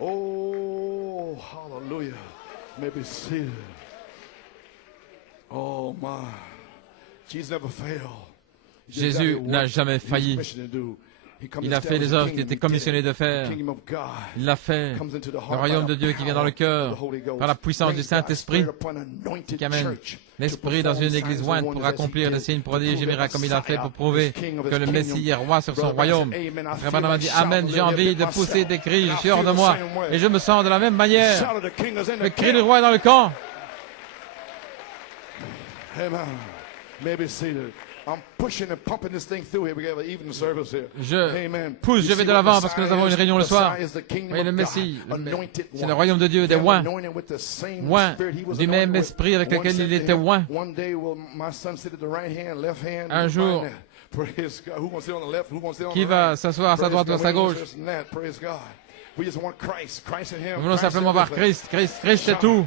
Oh, hallelujah. You may be seated. Oh, my. Jesus never failed. Jésus n'a jamais failli. Il a fait les œuvres qu'il était commissionné de faire. Il l'a fait. Le royaume de Dieu qui vient dans le cœur par la puissance du Saint-Esprit qui amène l'Esprit dans une église ointe pour accomplir des signes, prodiges et miracles comme il a fait pour prouver que le Messie est roi sur son royaume. Frère Branham a dit Amen, j'ai envie de pousser des cris, je suis hors de moi et je me sens de la même manière. Le cri du roi est dans le camp. Je pousse, je vais de l'avant parce que nous avons une réunion le soir. Oui, le Messie, c'est le royaume de Dieu, des oints. Oints, du même esprit avec lequel il était oint. Un jour, qui va s'asseoir à sa droite ou à sa gauche? Nous voulons simplement voir Christ. Christ, c'est tout.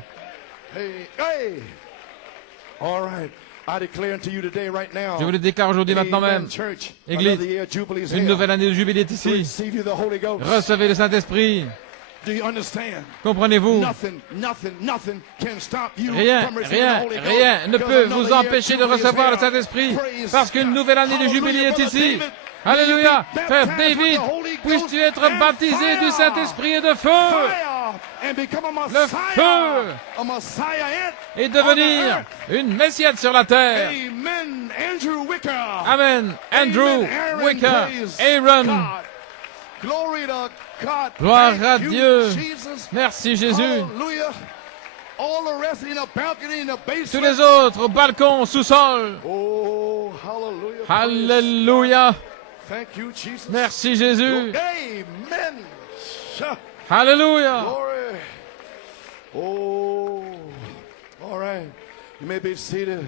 Je vous le déclare aujourd'hui, maintenant même. Église, une nouvelle année de jubilé est ici. Recevez le Saint-Esprit. Comprenez-vous? Rien ne peut vous empêcher de recevoir le Saint-Esprit parce qu'une nouvelle année de jubilé est ici. Alléluia. Frère David, puisses-tu être baptisé du Saint-Esprit et de feu? Le feu et devenir une messiette sur la terre. Amen. Andrew Wicker, Aaron. Gloire à Dieu. Merci Jésus. Tous les autres au balcon, sous-sol. Alléluia. Merci Jésus. Alléluia. Oh, all right. You may be seated.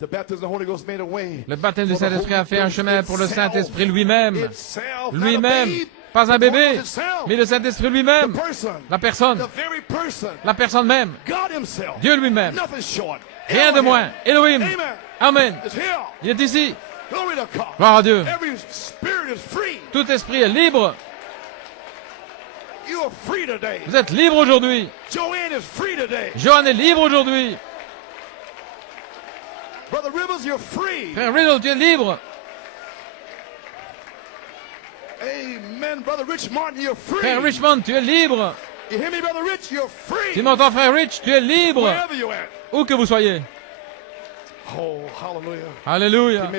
The baptism of the Holy Ghost made a way. Le baptême du Saint-Esprit a fait un chemin pour le Saint-Esprit lui-même. Lui-même. Pas un bébé, mais le Saint-Esprit lui-même. La personne. La personne même. Dieu lui-même. Rien de moins. Elohim. Amen. Il est ici. Gloire à Dieu. Tout esprit est libre. Vous êtes libre aujourd'hui. Joanne est libre aujourd'hui. Frère Riddle, tu es libre. Frère Richmond, tu es libre. Tu m'entends, frère Rich, tu es libre. Où que vous soyez. Alléluia.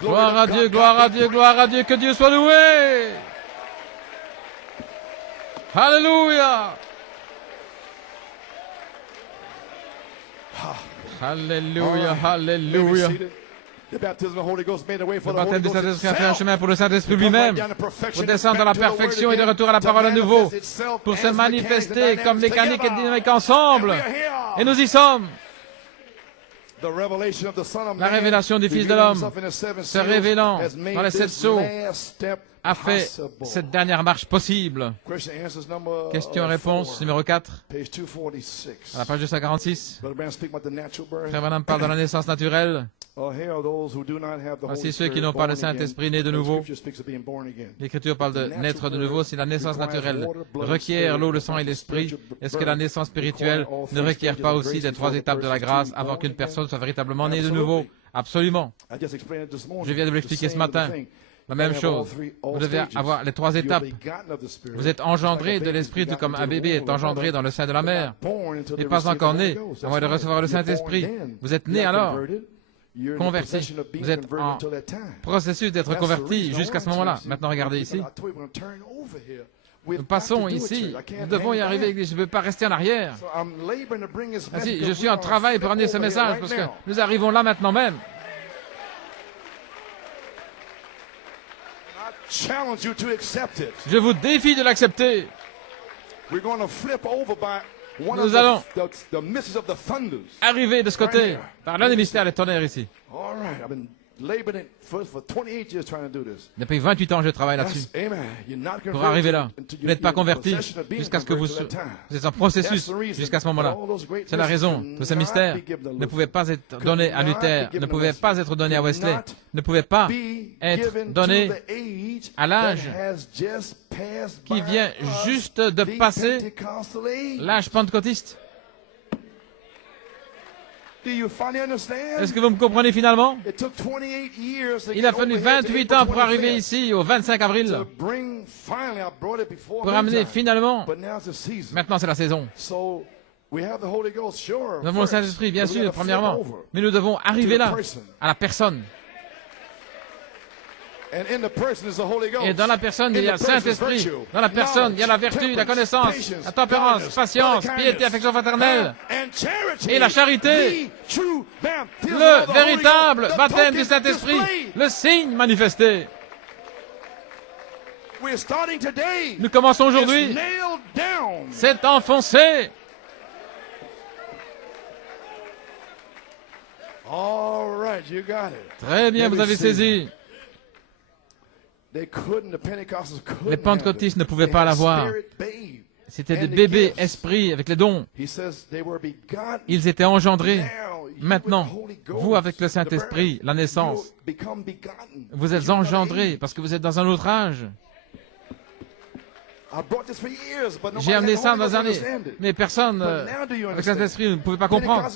Gloire à Dieu, gloire à Dieu, gloire à Dieu. Que Dieu soit loué. Alléluia. Alléluia, alléluia. Le baptême du Saint-Esprit a fait un chemin pour le Saint-Esprit lui-même, pour descendre dans la perfection et de retour à la parole à nouveau, pour se manifester comme mécanique et dynamique ensemble. Et nous y sommes. La révélation du Fils de l'homme, se révélant dans les 7 sceaux, a fait cette dernière marche possible. Question-réponse numéro 4, à la page 246. Frère Branham parle de la naissance naturelle. Voici ceux qui n'ont pas le Saint-Esprit né de nouveau. L'Écriture parle de naître de nouveau, c'est la naissance naturelle. Requiert l'eau, le sang et l'esprit. Est-ce que la naissance spirituelle ne requiert pas aussi les 3 étapes de la grâce avant qu'une personne soit véritablement née de nouveau? Absolument. Je viens de vous l'expliquer ce matin. La même chose. Vous devez avoir les 3 étapes. Vous êtes engendré de l'Esprit tout comme un bébé est engendré dans le sein de la mère. Vous n'êtes pas encore né, à moins de recevoir le Saint-Esprit. Vous êtes né alors, converti. Vous êtes en processus d'être converti jusqu'à ce moment-là. Maintenant, regardez ici. Nous passons ici. Nous devons y arriver. Je ne veux pas rester en arrière. Ainsi, je suis en travail pour amener ce message parce que nous arrivons là maintenant même. Je vous défie de l'accepter. Nous allons arriver de ce côté par l'un des mystères des tonnerres ici. Depuis 28 ans, je travaille là-dessus. Pour arriver là, vous n'êtes pas converti jusqu'à ce que vous êtes en processus jusqu'à ce moment-là. C'est la raison de ce mystère. Ne pouvait pas être donné à Luther, ne pouvait pas être donné à Wesley, ne pouvait pas être donné à l'âge qui vient juste de passer, l'âge pentecôtiste. Est-ce que vous me comprenez finalement? Il a fallu 28 ans pour arriver ici, au 25 avril, pour amener finalement. Maintenant, c'est la saison. Nous avons le Saint-Esprit, bien sûr, premièrement, mais nous devons arriver là, à la personne. Et dans la personne, il y a le Saint-Esprit. Dans la personne, il y a la vertu, la connaissance, la tempérance, patience, piété, affection fraternelle et la charité. Le véritable baptême du Saint-Esprit, le signe manifesté. Nous commençons aujourd'hui. C'est enfoncé. Très bien, vous avez saisi. Les pentecôtistes ne pouvaient pas l'avoir. C'était des bébés esprits avec les dons. Ils étaient engendrés. Maintenant, vous avec le Saint-Esprit, la naissance, vous êtes engendrés parce que vous êtes dans un autre âge. J'ai amené ça dans des années, mais personne avec le Saint-Esprit ne pouvait pas comprendre.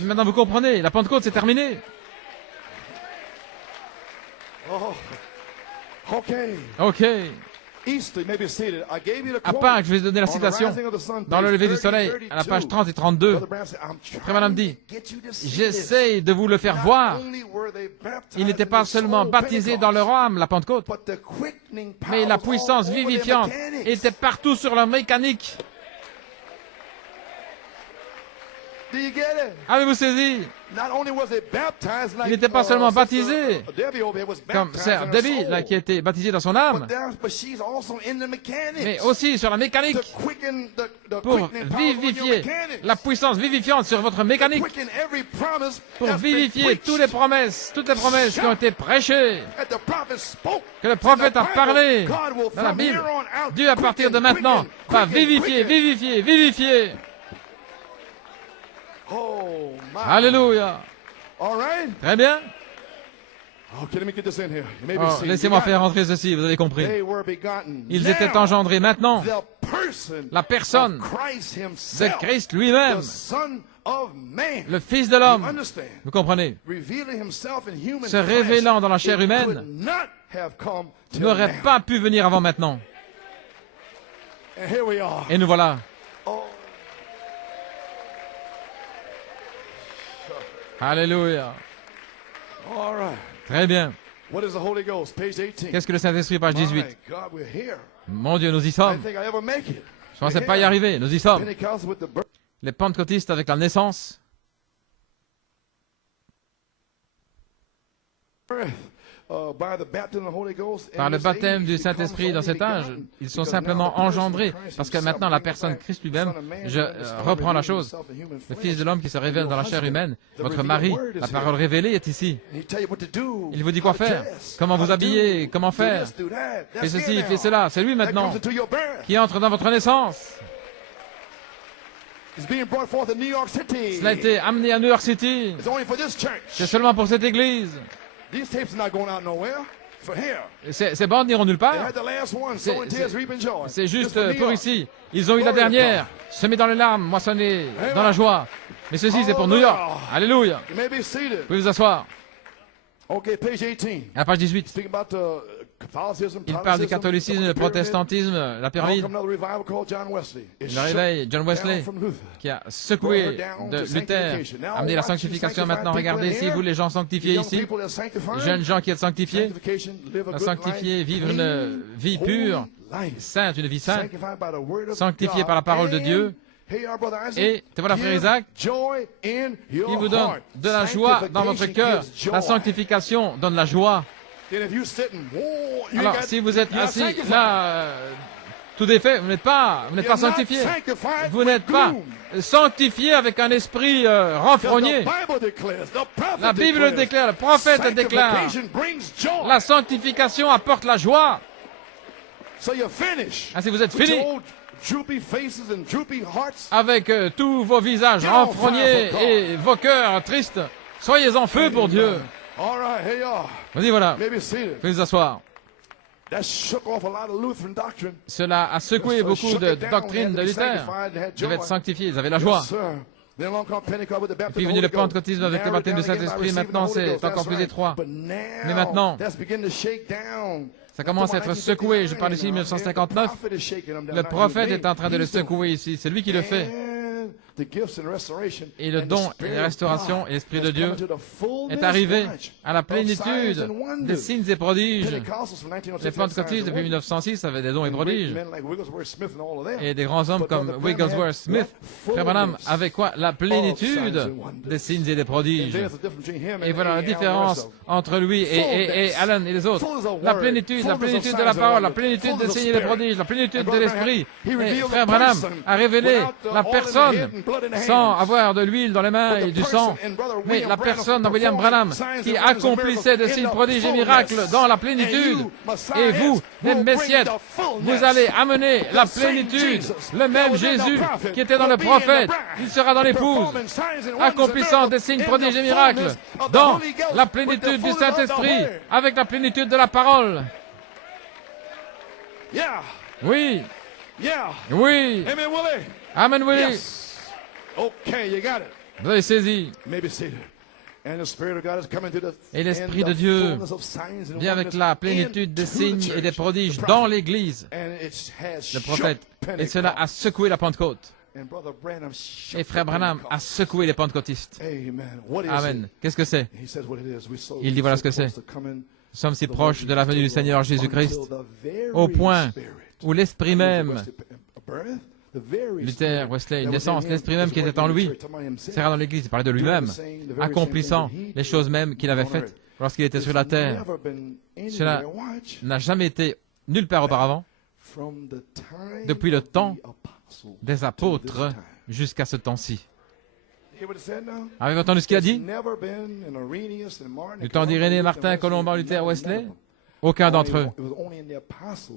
Maintenant, vous comprenez, la Pentecôte, c'est terminé. OK. À Pâques, je vais donner la citation. Dans le lever du soleil, à la page 30 et 32, Frère Branham dit, j'essaie de vous le faire voir. Ils n'étaient pas seulement baptisés dans leur âme, la Pentecôte, mais la puissance vivifiante était partout sur leur mécanique. Avez-vous saisi? Il n'était pas seulement baptisé, comme Sœur Debbie, là, qui a été baptisée dans son âme, mais aussi sur la mécanique, pour vivifier la puissance vivifiante sur votre mécanique, pour vivifier toutes les promesses qui ont été prêchées, que le prophète a parlé dans la Bible. Dieu, à partir de maintenant, va vivifier, vivifier, vivifier. Alléluia. Très bien. Laissez-moi faire entrer ceci, vous avez compris. Ils étaient engendrés maintenant. La personne de Christ lui-même, le Fils de l'homme, vous comprenez, se révélant dans la chair humaine, n'aurait pas pu venir avant maintenant. Et nous voilà. Alléluia. Très bien. Qu'est-ce que le Saint-Esprit, page 18? Mon Dieu, nous y sommes. Je ne pensais pas y arriver. Nous y sommes. Les pentecôtistes avec la naissance. Par le baptême du Saint-Esprit dans cet âge, ils sont simplement engendrés, parce que maintenant la personne Christ lui-même, je reprends la chose, le Fils de l'homme qui se révèle dans la chair humaine, votre mari, la parole révélée est ici. Il vous dit quoi faire, comment vous habiller, comment faire, fais ceci, fais cela, c'est lui maintenant qui entre dans votre naissance. It's being brought forth in New York City. Cela a été amené à New York City. It's only for this church. C'est seulement pour cette église. These tapes are not going out nowhere. For here. Ces bandes n'iront nulle They part. had the last one, sowing tears, reaping joy. C'est juste Just for New pour York. ici. Ils ont eu la Glory to dernière. Semé dans les larmes, moissonné dans la joie. Mais ceci, c'est pour New York. Alléluia. You may be seated. Vous pouvez vous asseoir. Okay, page 18. À la page 18. Speaking about the Catholicism, Il parle du catholicisme, du protestantisme, la pyramide. Le réveil, John Wesley, qui a secoué de Luther, amené la sanctification. Maintenant, regardez ici, vous les gens sanctifiés ici, jeunes gens qui êtes sanctifiés, vivre une vie pure, sainte, une vie sainte, sanctifiée par la parole de Dieu. Et, te voilà, frère Isaac, qui vous donne de la joie dans votre cœur. La sanctification donne la joie. Alors, si vous êtes assis là, tout défait, vous n'êtes pas sanctifié. Vous n'êtes pas sanctifié avec un esprit renfrogné. La Bible le déclare, le prophète le déclare. La sanctification apporte la joie. Ainsi, vous êtes fini. Avec tous vos visages renfrognés et vos cœurs tristes, soyez en feu pour Dieu. Vas-y, voilà. Vous pouvez vous asseoir. Cela a secoué beaucoup de doctrines de Luther. Ils devaient être sanctifiés, ils avaient la joie. Et puis venu le pentecôtisme avec le baptême du Saint-Esprit. Maintenant, c'est encore plus étroit. Mais maintenant, ça commence à être secoué. Je parle ici de 1959. Le prophète est en train de le secouer ici. C'est lui qui le fait. Et le don et la restauration et l'Esprit de Dieu est arrivé à la plénitude des signes et prodiges. Les pentecôtistes depuis 1906 avaient des dons et prodiges. Et des grands hommes comme Wigglesworth Smith, Frère Branham, avec quoi? La plénitude des signes et des prodiges. Et voilà la différence entre lui et Allen et les autres. La plénitude de la parole, la plénitude des signes et des prodiges, la plénitude de l'Esprit. Et Frère Branham a révélé la personne sans avoir de l'huile dans les mains et du sang, mais la personne de William Branham qui accomplissait des signes, prodiges et miracles dans la plénitude. Et vous, les Messiettes, vous allez amener la plénitude, le même Jésus qui était dans le prophète, il sera dans l'épouse, accomplissant des signes, prodiges et miracles dans la plénitude du Saint-Esprit, avec la plénitude de la parole. Oui. Oui. Amen, Willie. Okay, you got it. Vous avez saisi. Et l'Esprit de Dieu vient avec la plénitude des signes et des prodiges dans l'Église, le prophète. Et cela a secoué la Pentecôte. Et Frère Branham a secoué les pentecôtistes. Amen. Qu'est-ce que c'est? Il dit voilà ce que c'est. Nous sommes si proches de la venue du Seigneur Jésus-Christ, au point où l'Esprit même, Luther, Wesley, une naissance, l'Esprit même qui était en lui, sera dans l'Église, il parlait de lui-même, accomplissant les choses mêmes qu'il avait faites lorsqu'il était sur la terre. Cela n'a jamais été nulle part auparavant, depuis le temps des apôtres jusqu'à ce temps-ci. Avez-vous entendu ce qu'il a dit? Du temps d'Irénée, Martin, Colomban, Luther, Wesley? Aucun d'entre eux.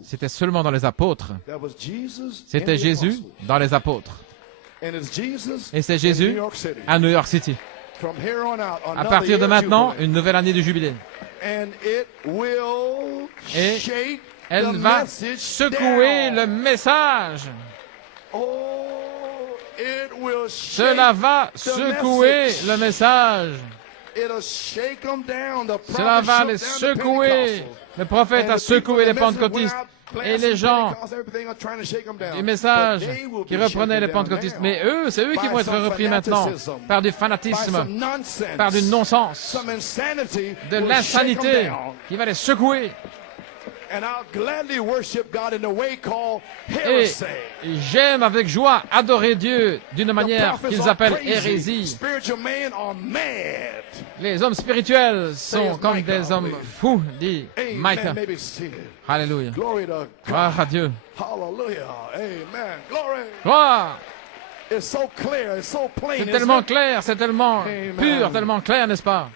C'était seulement dans les apôtres. C'était Jésus dans les apôtres. Et c'est Jésus à New York City. À partir de maintenant, une nouvelle année du jubilé. Et elle va secouer le message. Cela va secouer le message. Cela va les secouer. Le prophète a secoué les pentecôtistes et les gens du message qui reprenaient les pentecôtistes. Mais eux, c'est eux qui vont être repris maintenant par du fanatisme, par du non-sens, de l'insanité qui va les secouer. Et j'aime avec joie adorer Dieu d'une manière qu'ils appellent hérésie. Les hommes spirituels sont comme des hommes fous, dit Micah. Alléluia. Gloire à Dieu. Gloire. C'est tellement clair, c'est tellement pur, tellement clair, n'est-ce pas?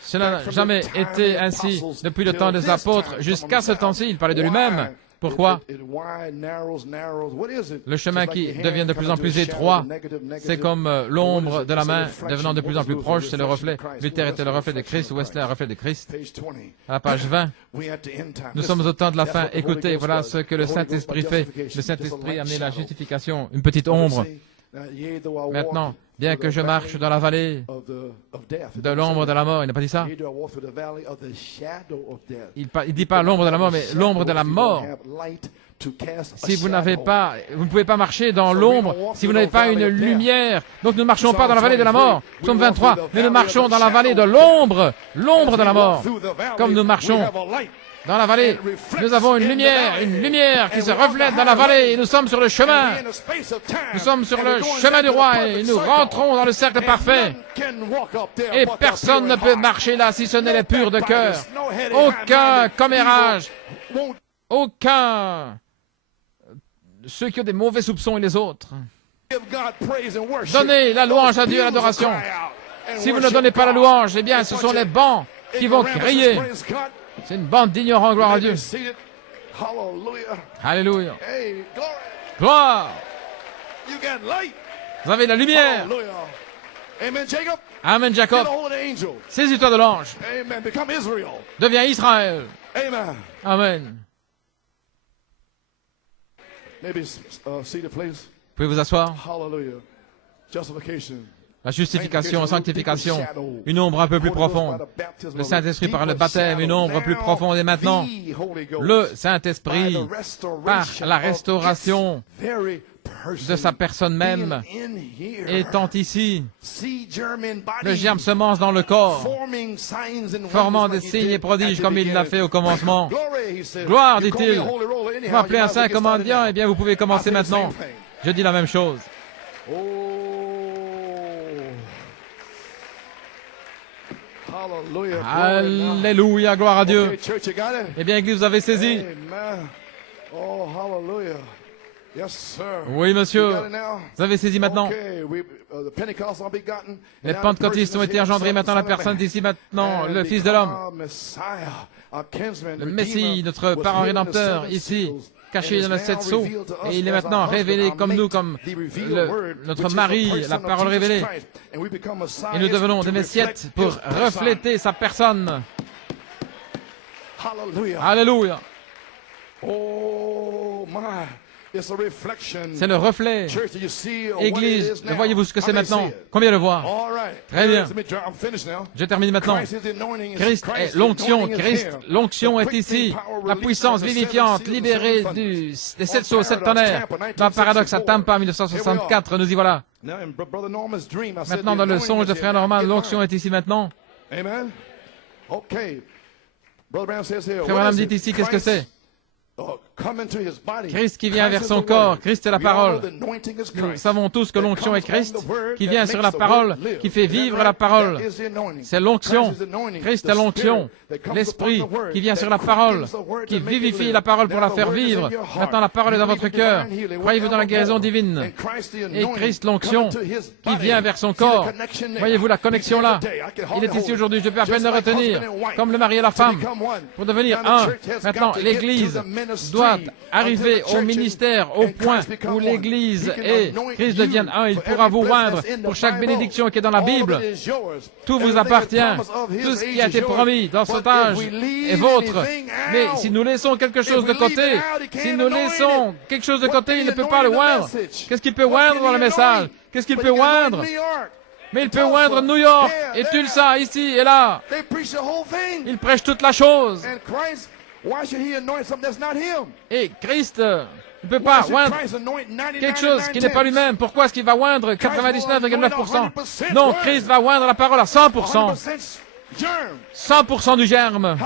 Cela n'a jamais été ainsi depuis le temps des apôtres jusqu'à ce temps-ci. Il parlait de lui-même Pourquoi? Le chemin qui devient de plus en plus étroit, c'est comme l'ombre de la main devenant de plus en plus proche, c'est le reflet. Luther était le reflet de Christ, Wesley le reflet de Christ. À la page 20, nous sommes au temps de la fin. Écoutez, voilà ce que le Saint-Esprit fait. Le Saint-Esprit a amené la justification, une petite ombre. Maintenant, bien que je marche dans la vallée de l'ombre de la mort, il n'a pas dit ça. Il ne dit pas l'ombre de la mort, mais l'ombre de la mort. Si vous n'avez pas, vous ne pouvez pas marcher dans l'ombre si vous n'avez pas une lumière. Donc nous ne marchons pas dans la vallée de la mort. Psaume 23, mais nous marchons dans la vallée de l'ombre, l'ombre de la mort. Comme nous marchons dans la vallée, nous avons une lumière qui se reflète dans la vallée et nous sommes sur le chemin. Nous sommes sur le chemin du roi et nous rentrons dans le cercle parfait. Et personne ne peut marcher là si ce n'est les purs de cœur. Aucun commérage, aucun ceux qui ont des mauvais soupçons et les autres. Donnez la louange à Dieu et l'adoration. Si vous ne donnez pas la louange, eh bien ce sont les bancs qui vont crier. C'est une bande d'ignorants, gloire à Dieu. Alléluia. Gloire. Vous avez la lumière. Amen, Jacob. Saisis-toi de l'ange. Deviens Israël. Amen. Pouvez vous asseoir? La justification, la sanctification, une ombre un peu plus profonde. Le Saint-Esprit par le baptême, une ombre plus profonde. Et maintenant, le Saint-Esprit, par la restauration de sa personne même, étant ici, le germe semence dans le corps, formant des signes et prodiges comme il l'a fait au commencement. Gloire, dit-il. Vous m'appelez un saint commandant, eh bien vous pouvez commencer maintenant. Je dis la même chose. Alléluia, gloire à Dieu. Eh bien, Église, vous avez saisi. Oui, monsieur. Vous avez saisi maintenant. Les pentecôtistes ont été engendrés maintenant. La personne d'ici maintenant, le Fils de l'homme. Le Messie, notre parent rédempteur, ici, caché dans le sept sceaux. Et il est maintenant révélé comme nous, comme notre mari, la parole révélée. Et nous devenons des messiettes pour refléter sa personne. Alléluia. C'est le reflet. Église, voyez-vous ce que c'est maintenant? Combien le voir? Très bien. Je termine maintenant. Christ est l'onction. Christ, l'onction est ici. La puissance vivifiante, libérée des sept sceaux, sept tonnerres. Dans le paradoxe à Tampa, 1964, nous y voilà. Maintenant, dans le songe de Frère Norman, l'onction est ici maintenant. Frère Branham dit ici, qu'est-ce que c'est? Christ qui vient vers son corps, Christ est la parole. Nous savons tous que l'onction est Christ, qui vient sur la parole, qui fait vivre la parole. C'est l'onction. Christ est l'onction. L'Esprit qui vient sur la parole, qui vivifie la parole pour la faire vivre. Maintenant, la parole est dans votre cœur. Croyez-vous dans la guérison divine. Et Christ, l'onction, qui vient vers son corps. Voyez-vous la connexion là? Il est ici aujourd'hui, je peux à peine le retenir. Comme le mari et la femme, pour devenir un. Maintenant, l'Église doit arriver au ministère au point où l'Église et Christ deviennent un. Il pourra vous oindre pour chaque bénédiction qui est dans la Bible. Tout vous appartient. Tout ce qui a été promis dans cet âge est vôtre. Mais si nous laissons quelque chose de côté, il ne peut pas le oindre. Qu'est-ce qu'il peut oindre dans le message? Qu'est-ce qu'il peut oindre? Mais il peut oindre New York et Tulsa, ici et là. Il prêche toute la chose. Et Christ ne peut pas oindre quelque chose qui n'est pas lui-même. Pourquoi est-ce qu'il va oindre 99,9%? Non, Christ va oindre la parole à 100%. 100% du germe.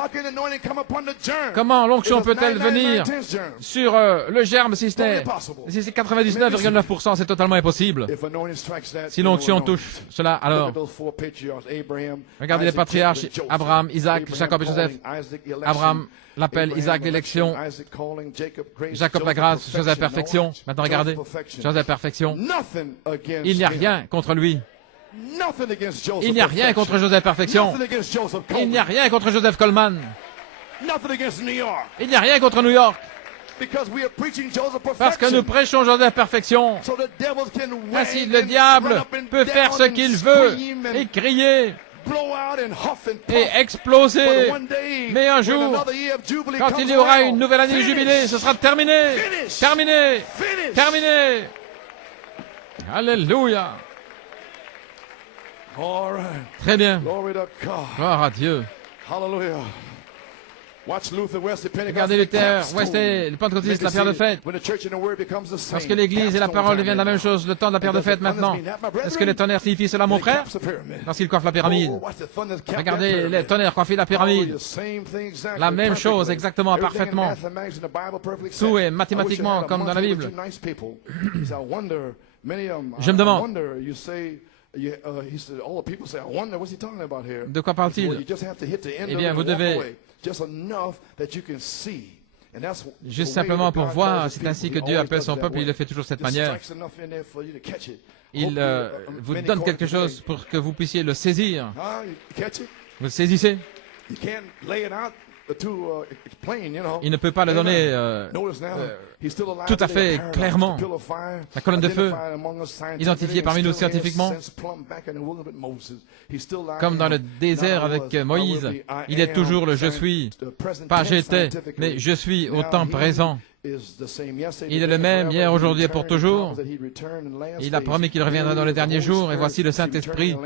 Comment l'onction peut-elle venir sur le germe si c'est 99,9%? C'est totalement impossible. Si l'onction touche cela, alors regardez les patriarches, Abraham, Isaac, Jacob et Joseph. Abraham, l'appel, Isaac, l'élection, Jacob, la grâce, Joseph, perfection. Maintenant regardez, Joseph, perfection. Il n'y a rien contre lui. Il n'y a rien contre Joseph Perfection. Il n'y a rien contre Joseph Coleman. Il n'y a rien contre New York. Parce que nous prêchons Joseph à perfection. Ainsi, le diable peut faire ce qu'il veut et crier et exploser. Mais un jour, quand il y aura une nouvelle année de jubilé, ce sera terminé. Terminé. Terminé. Alléluia. Très bien. Gloire à Dieu. Regardez Luther, Wesley, le pentecôtiste, la pierre de fête. Parce que l'Église et la parole deviennent la même chose, le temps de la pierre de fête maintenant. Est-ce que les tonnerres signifient cela, mon frère? Parce qu'ils coiffent la pyramide. Regardez les tonnerres coiffent la pyramide. La même chose, exactement, parfaitement. Tout est mathématiquement comme dans la Bible. Je me demande. De quoi parle-t-il? Eh bien, vous devez juste simplement pour voir, c'est ainsi que Dieu appelle son peuple, il le fait toujours de cette manière. Il vous donne quelque chose pour que vous puissiez le saisir. Vous le saisissez? Il ne peut pas le donner tout à fait clairement. La colonne de feu, identifiée parmi nous scientifiquement, comme dans le désert avec Moïse, il est toujours le « je suis », pas « j'étais », mais « je suis » au temps présent. Il est le même hier, aujourd'hui et pour toujours. Il a promis qu'il reviendrait dans les derniers jours, et voici le Saint-Esprit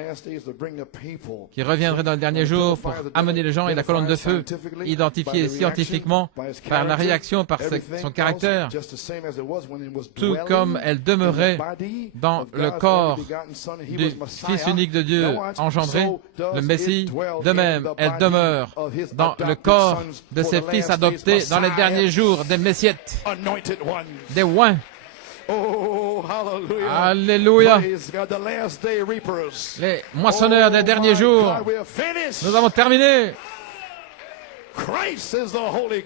qui reviendrait dans les derniers jours pour amener les gens et la colonne de feu, identifiée scientifiquement par la réaction, par son caractère, tout comme elle demeurait dans le corps du Fils unique de Dieu engendré, le Messie, de même, elle demeure dans le corps de ses fils adoptés dans les derniers jours des Messiettes. Des oins. Alléluia. Les moissonneurs des derniers jours. Nous avons terminé.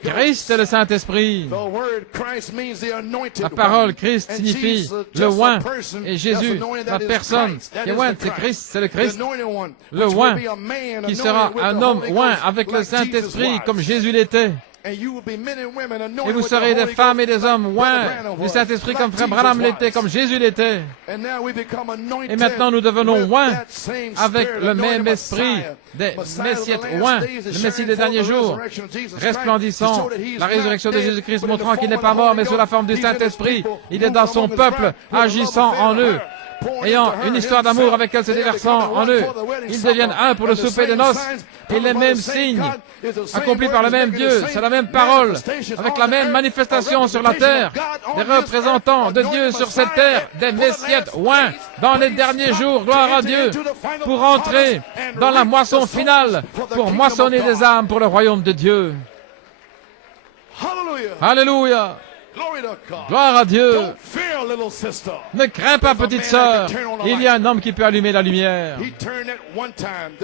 Christ est le Saint-Esprit. La parole Christ signifie le oint et Jésus, la personne. Et oint, c'est Christ, c'est le Christ. Le oint qui sera un homme oint avec le Saint-Esprit comme Jésus l'était. Et vous serez des femmes et des hommes oints du Saint-Esprit comme Frère Branham l'était, comme Jésus l'était. Et maintenant nous devenons oints avec le même esprit des Messiettes oints, le Messie des derniers jours, resplendissant, la résurrection de Jésus-Christ montrant qu'il n'est pas mort mais sous la forme du Saint-Esprit. Il est dans son peuple, agissant en eux. Ayant une histoire d'amour avec elle se déversant en eux, ils deviennent un pour le souper de noces, et les mêmes signes, accomplis par le même Dieu, c'est la même parole, avec la même manifestation sur la terre, des représentants de Dieu sur cette terre, des Messiettes oints, dans les derniers jours, gloire à Dieu, pour entrer dans la moisson finale, pour moissonner des âmes pour le royaume de Dieu. Alléluia. Gloire à Dieu. Ne crains pas, petite sœur. Il y a un homme qui peut allumer la lumière.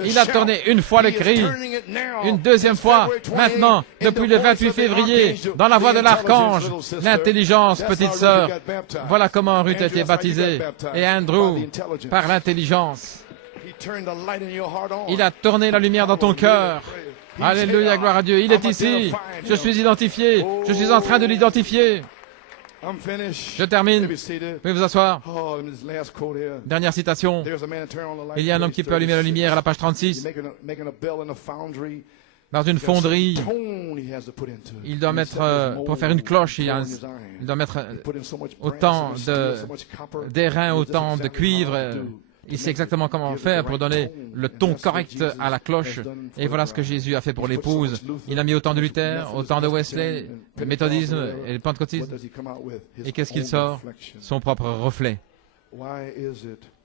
Il a tourné une fois le cri, une deuxième fois, maintenant, depuis le 28 février, dans la voix de l'archange, l'intelligence, petite sœur. Voilà comment Ruth a été baptisée. Et Andrew, par l'intelligence. Il a tourné la lumière dans ton cœur. Alléluia, gloire à Dieu. Il est ici. Je suis identifié. Je suis en train de l'identifier. Je termine. Veuillez vous asseoir. Dernière citation. Il y a un homme qui peut allumer la lumière à la page 36. Dans une fonderie, il doit mettre, pour faire une cloche, il doit mettre autant d'airain, autant de cuivre. Il sait exactement comment faire pour donner le ton correct à la cloche. Et voilà ce que Jésus a fait pour l'épouse. Il a mis autant de Luther, autant de Wesley, le méthodisme et le pentecôtisme. Et qu'est-ce qu'il sort? Son propre reflet.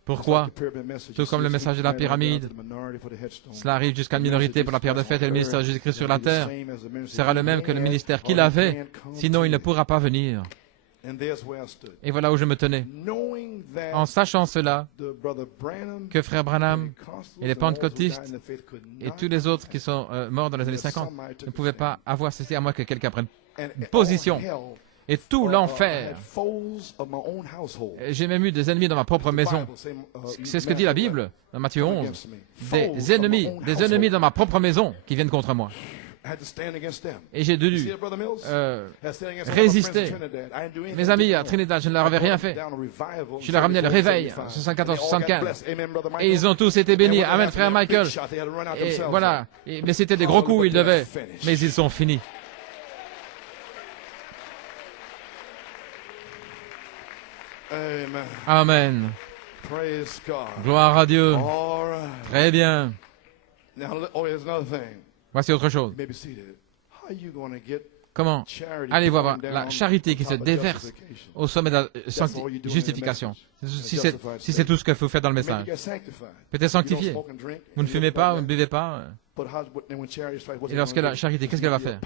Pourquoi? Tout comme le message de la pyramide, cela arrive jusqu'à la minorité pour la pierre de fête et le ministère de Jésus-Christ sur la terre sera le même que le ministère qu'il avait, sinon il ne pourra pas venir. Et voilà où je me tenais. En sachant cela, que Frère Branham et les pentecôtistes et tous les autres qui sont morts dans les années 50 ne pouvaient pas avoir ceci à moins que quelqu'un prenne une position. Et tout l'enfer. J'ai même eu des ennemis dans ma propre maison. C'est ce que dit la Bible dans Matthieu 11. Des ennemis dans ma propre maison qui viennent contre moi. Et j'ai dû résister. Mes amis à Trinidad, je ne leur avais rien fait. Je leur ai ramené le réveil, 74-75. Et ils ont tous été bénis. Amen, frère Michael. Et voilà. Mais c'était des gros coups, ils devaient. Mais ils sont finis. Amen. Gloire à Dieu. Très bien. Voici autre chose. Comment allez-vous avoir la charité qui se déverse au sommet de la justification? Si c'est tout ce que vous faites dans le message. Peut-être sanctifié. Vous ne fumez pas, vous ne buvez pas. Et lorsque la charité, qu'est-ce qu'elle va faire?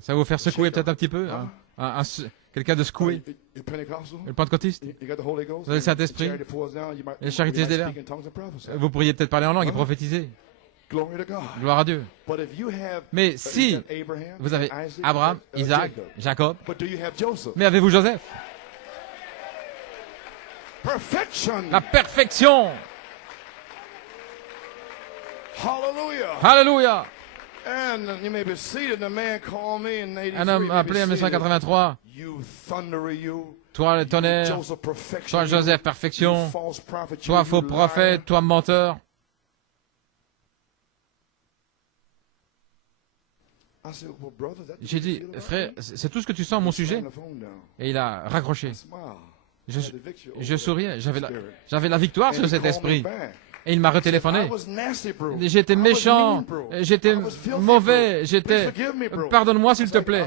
Ça va vous faire secouer peut-être un petit peu? Quelqu'un de secoué? Le pentecôtiste? Vous avez le Saint-Esprit? Et la charité se déverse? Vous pourriez peut-être parler en langue et prophétiser. Gloire à Dieu. Mais si vous avez Abraham, Isaac, Jacob, mais avez-vous Joseph? La perfection. Alléluia. Un homme m'a appelé en 1983. Toi le tonnerre, toi Joseph, perfection, toi faux prophète, toi menteur. J'ai dit, frère, c'est tout ce que tu sens à mon sujet? Et il a raccroché. Je souriais, j'avais la victoire sur cet esprit. Et il m'a retéléphoné. J'étais méchant, j'étais mauvais, pardonne-moi s'il te plaît.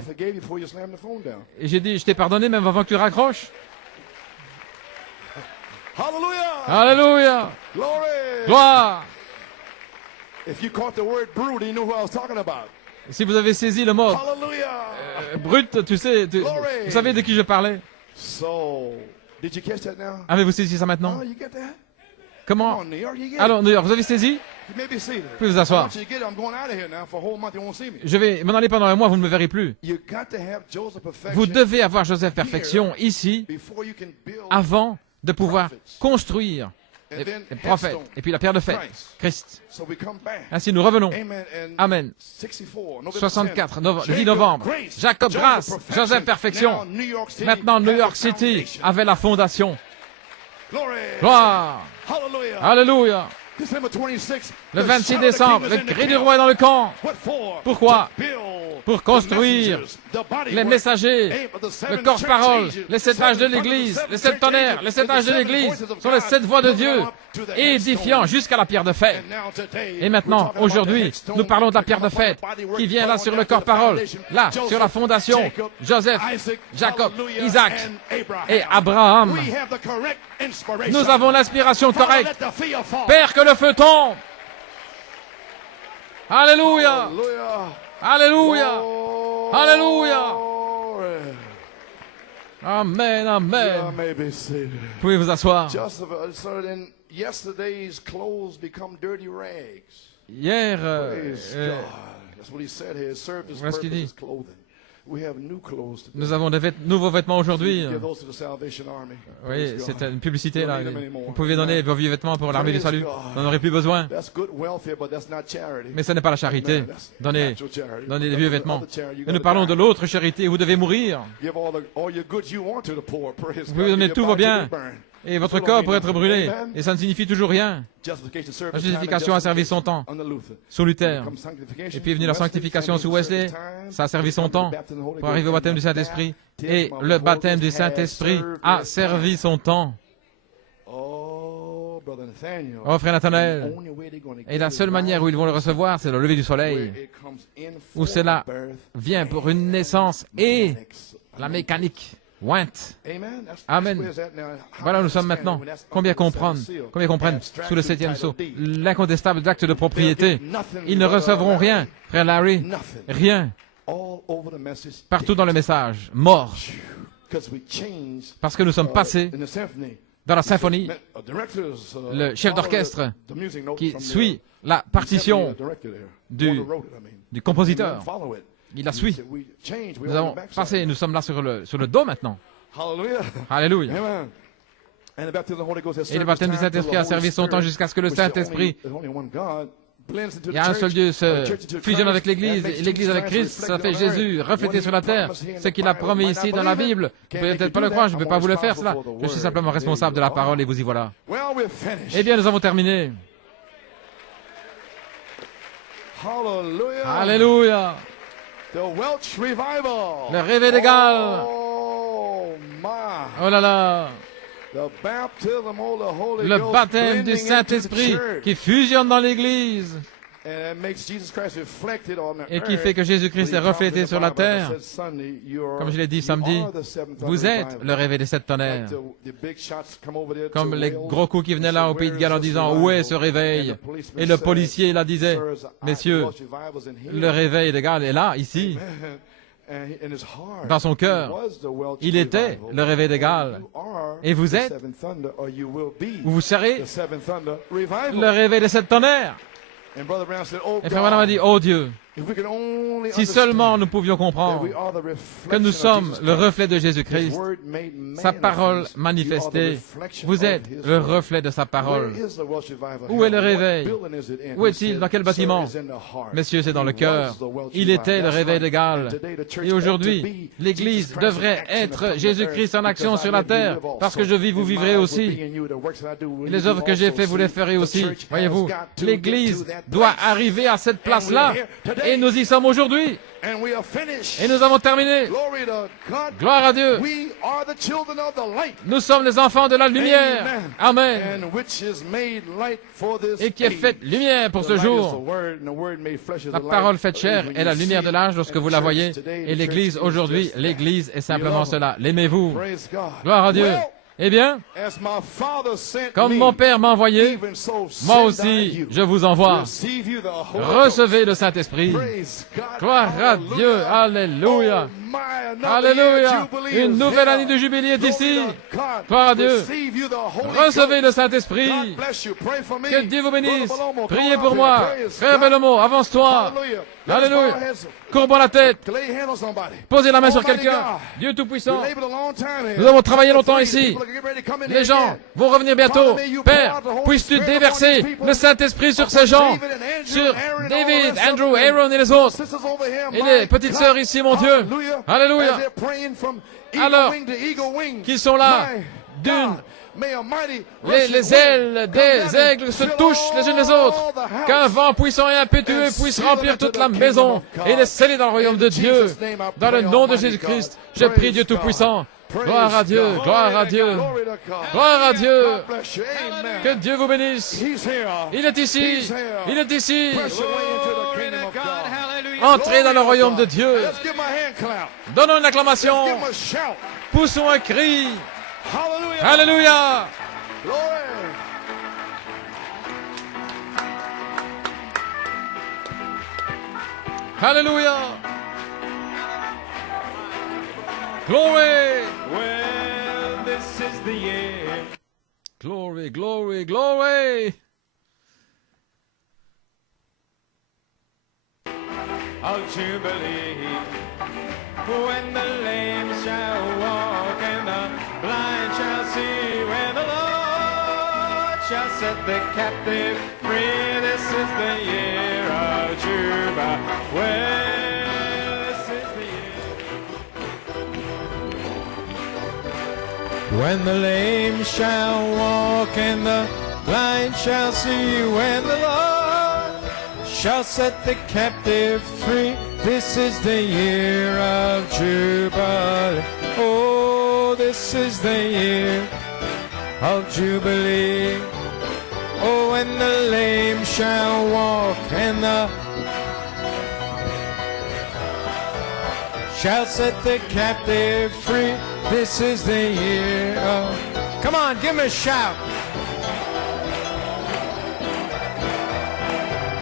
Et j'ai dit, je t'ai pardonné même avant que tu raccroches. Alléluia. Gloire. Si vous avez saisi le mot brut, tu sais, vous savez de qui je parlais. Avez-vous saisi ça maintenant? Comment? Alors, New York, vous avez saisi? Vous pouvez vous asseoir. Je vais m'en aller pendant un mois, vous ne me verrez plus. Vous devez avoir Joseph Perfection ici avant de pouvoir construire les prophètes et puis la pierre de fête, Christ. Ainsi, nous revenons. Amen. 64, le 10 novembre. Jacob Grâce, Joseph Perfection. Maintenant, New York City avait la fondation. Gloire. Alléluia. Le 26 décembre, le cri du roi est dans le camp. Pourquoi? Pour construire les messagers, le corps-parole, les 7 âges de l'Église, les 7 tonnerres, les 7 âges de l'Église sont les 7 voix de Dieu, édifiant jusqu'à la pierre de fête. Et maintenant, aujourd'hui, nous parlons de la pierre de fête qui vient là sur le corps-parole, là, sur la fondation, Joseph, Jacob, Isaac et Abraham. Nous avons l'inspiration correcte. Père, que le feu tombe. Alléluia. Alléluia. Alléluia. Amen, amen. Vous pouvez vous asseoir. Hier, voilà ce qu'il dit. Nous avons des nouveaux vêtements aujourd'hui. Oui, c'est une publicité là. Vous pouvez donner vos vieux vêtements pour l'armée du salut. Vous n'en aurez plus besoin. Mais ce n'est pas la charité. Donnez des vieux vêtements. Et nous parlons de l'autre charité. Vous devez mourir. Vous pouvez donner tous vos biens. Et votre corps pourrait être brûlé. Et ça ne signifie toujours rien. La justification a servi son temps sous Luther. Et puis est venue la sanctification sous Wesley. Ça a servi son temps pour arriver au baptême du Saint-Esprit. Et le baptême du Saint-Esprit a servi son temps. Oh, frère Nathanaël. Et la seule manière où ils vont le recevoir, c'est le lever du soleil. Où cela vient pour une naissance et la mécanique. Amen. Voilà où nous sommes maintenant. Combien comprennent sous le 7e sceau l'incontestable acte de propriété. Ils ne recevront rien, frère Larry, rien. Partout dans le message, mort. Parce que nous sommes passés dans la symphonie, le chef d'orchestre qui suit la partition du compositeur. Il la suit. Nous avons passé, nous sommes là sur le dos maintenant. Alléluia. Et le baptême du Saint-Esprit a servi son temps jusqu'à ce que le Saint-Esprit Il y a un seul Dieu se fusionne avec l'Église, et l'Église avec Christ, ça fait Jésus reflété sur la terre. Ce qu'il a promis ici dans la Bible, vous ne pouvez peut-être pas le croire, je ne peux pas vous le faire cela. Je suis simplement responsable de la parole et vous y voilà. Eh bien, nous avons terminé. Alléluia. Le réveil des Galles. Oh là là. Le baptême du Saint-Esprit qui fusionne dans l'Église et qui fait que Jésus-Christ est reflété sur la terre. Comme je l'ai dit samedi, vous êtes le réveil des 7 tonnerres. Comme les gros coups qui venaient là au Pays de Galles en disant « Où est ce réveil ?» Et le policier là disait « Messieurs, le réveil des Galles est là, ici. » Dans son cœur, il était le réveil des Galles. Et vous êtes, ou vous serez, le réveil des 7 tonnerres. Et Frère Branham a dit, oh Dieu, si seulement nous pouvions comprendre que nous sommes le reflet de Jésus-Christ, sa parole manifestée, vous êtes le reflet de sa parole. Où est le réveil? Où est-il? Dans quel bâtiment? Messieurs, c'est dans le cœur. Il était le réveil des Galles. Et aujourd'hui, l'Église devrait être Jésus-Christ en action sur la terre, parce que je vis, vous vivrez aussi. Et les œuvres que j'ai faites, vous les ferez aussi. Voyez-vous, l'Église doit arriver à cette place-là. Et nous y sommes aujourd'hui. Et nous avons terminé. Gloire à Dieu. Nous sommes les enfants de la lumière. Amen. Et qui est faite lumière pour ce jour. La parole faite chair est la lumière de l'âge lorsque vous la voyez. Et l'Église aujourd'hui, l'Église est simplement cela. L'aimez-vous? Gloire à Dieu. Eh bien, comme mon Père m'a envoyé, moi aussi, je vous envoie. Recevez le Saint-Esprit. Gloire à Dieu. Alléluia. Alléluia. Une nouvelle année de jubilé est ici. Gloire à Dieu. Recevez le Saint-Esprit. Que Dieu vous bénisse. Priez pour moi. Frère Bellomo, avance-toi. Alléluia. Courbons la tête. Posez la main sur quelqu'un. Dieu Tout-Puissant. Nous avons travaillé longtemps ici. Les gens vont revenir bientôt. Père, puisses-tu déverser le Saint-Esprit sur ces gens, sur David, Andrew, Aaron et les autres, et les petites sœurs ici, mon Dieu. Alléluia. Alors, qui sont là, les ailes des aigles se touchent les unes les autres, qu'un vent puissant et impétueux puisse remplir toute la maison et les sceller dans le royaume de Dieu. Dans le nom de Jésus-Christ, je prie Dieu Tout-Puissant. Gloire à Dieu, gloire à Dieu, gloire à Dieu. Que Dieu vous bénisse. Il est ici, il est ici. Entrez dans le royaume de Dieu. Donnons une acclamation. Poussons un cri. Alléluia. Alléluia. Glory. Well, this is the year. Glory, glory, glory. Of Jubilee, when the lame shall walk and the blind shall see, when the Lord shall set the captive free. This is the year of Jubilee. Well, this is the year. When the lame shall walk and the blind shall see, when the Lord shall set the captive free. This is the year of Jubilee. Oh, this is the year of Jubilee. Oh, when the lame shall walk and the shall set the captive free. This is the year of... Come on, give him a shout.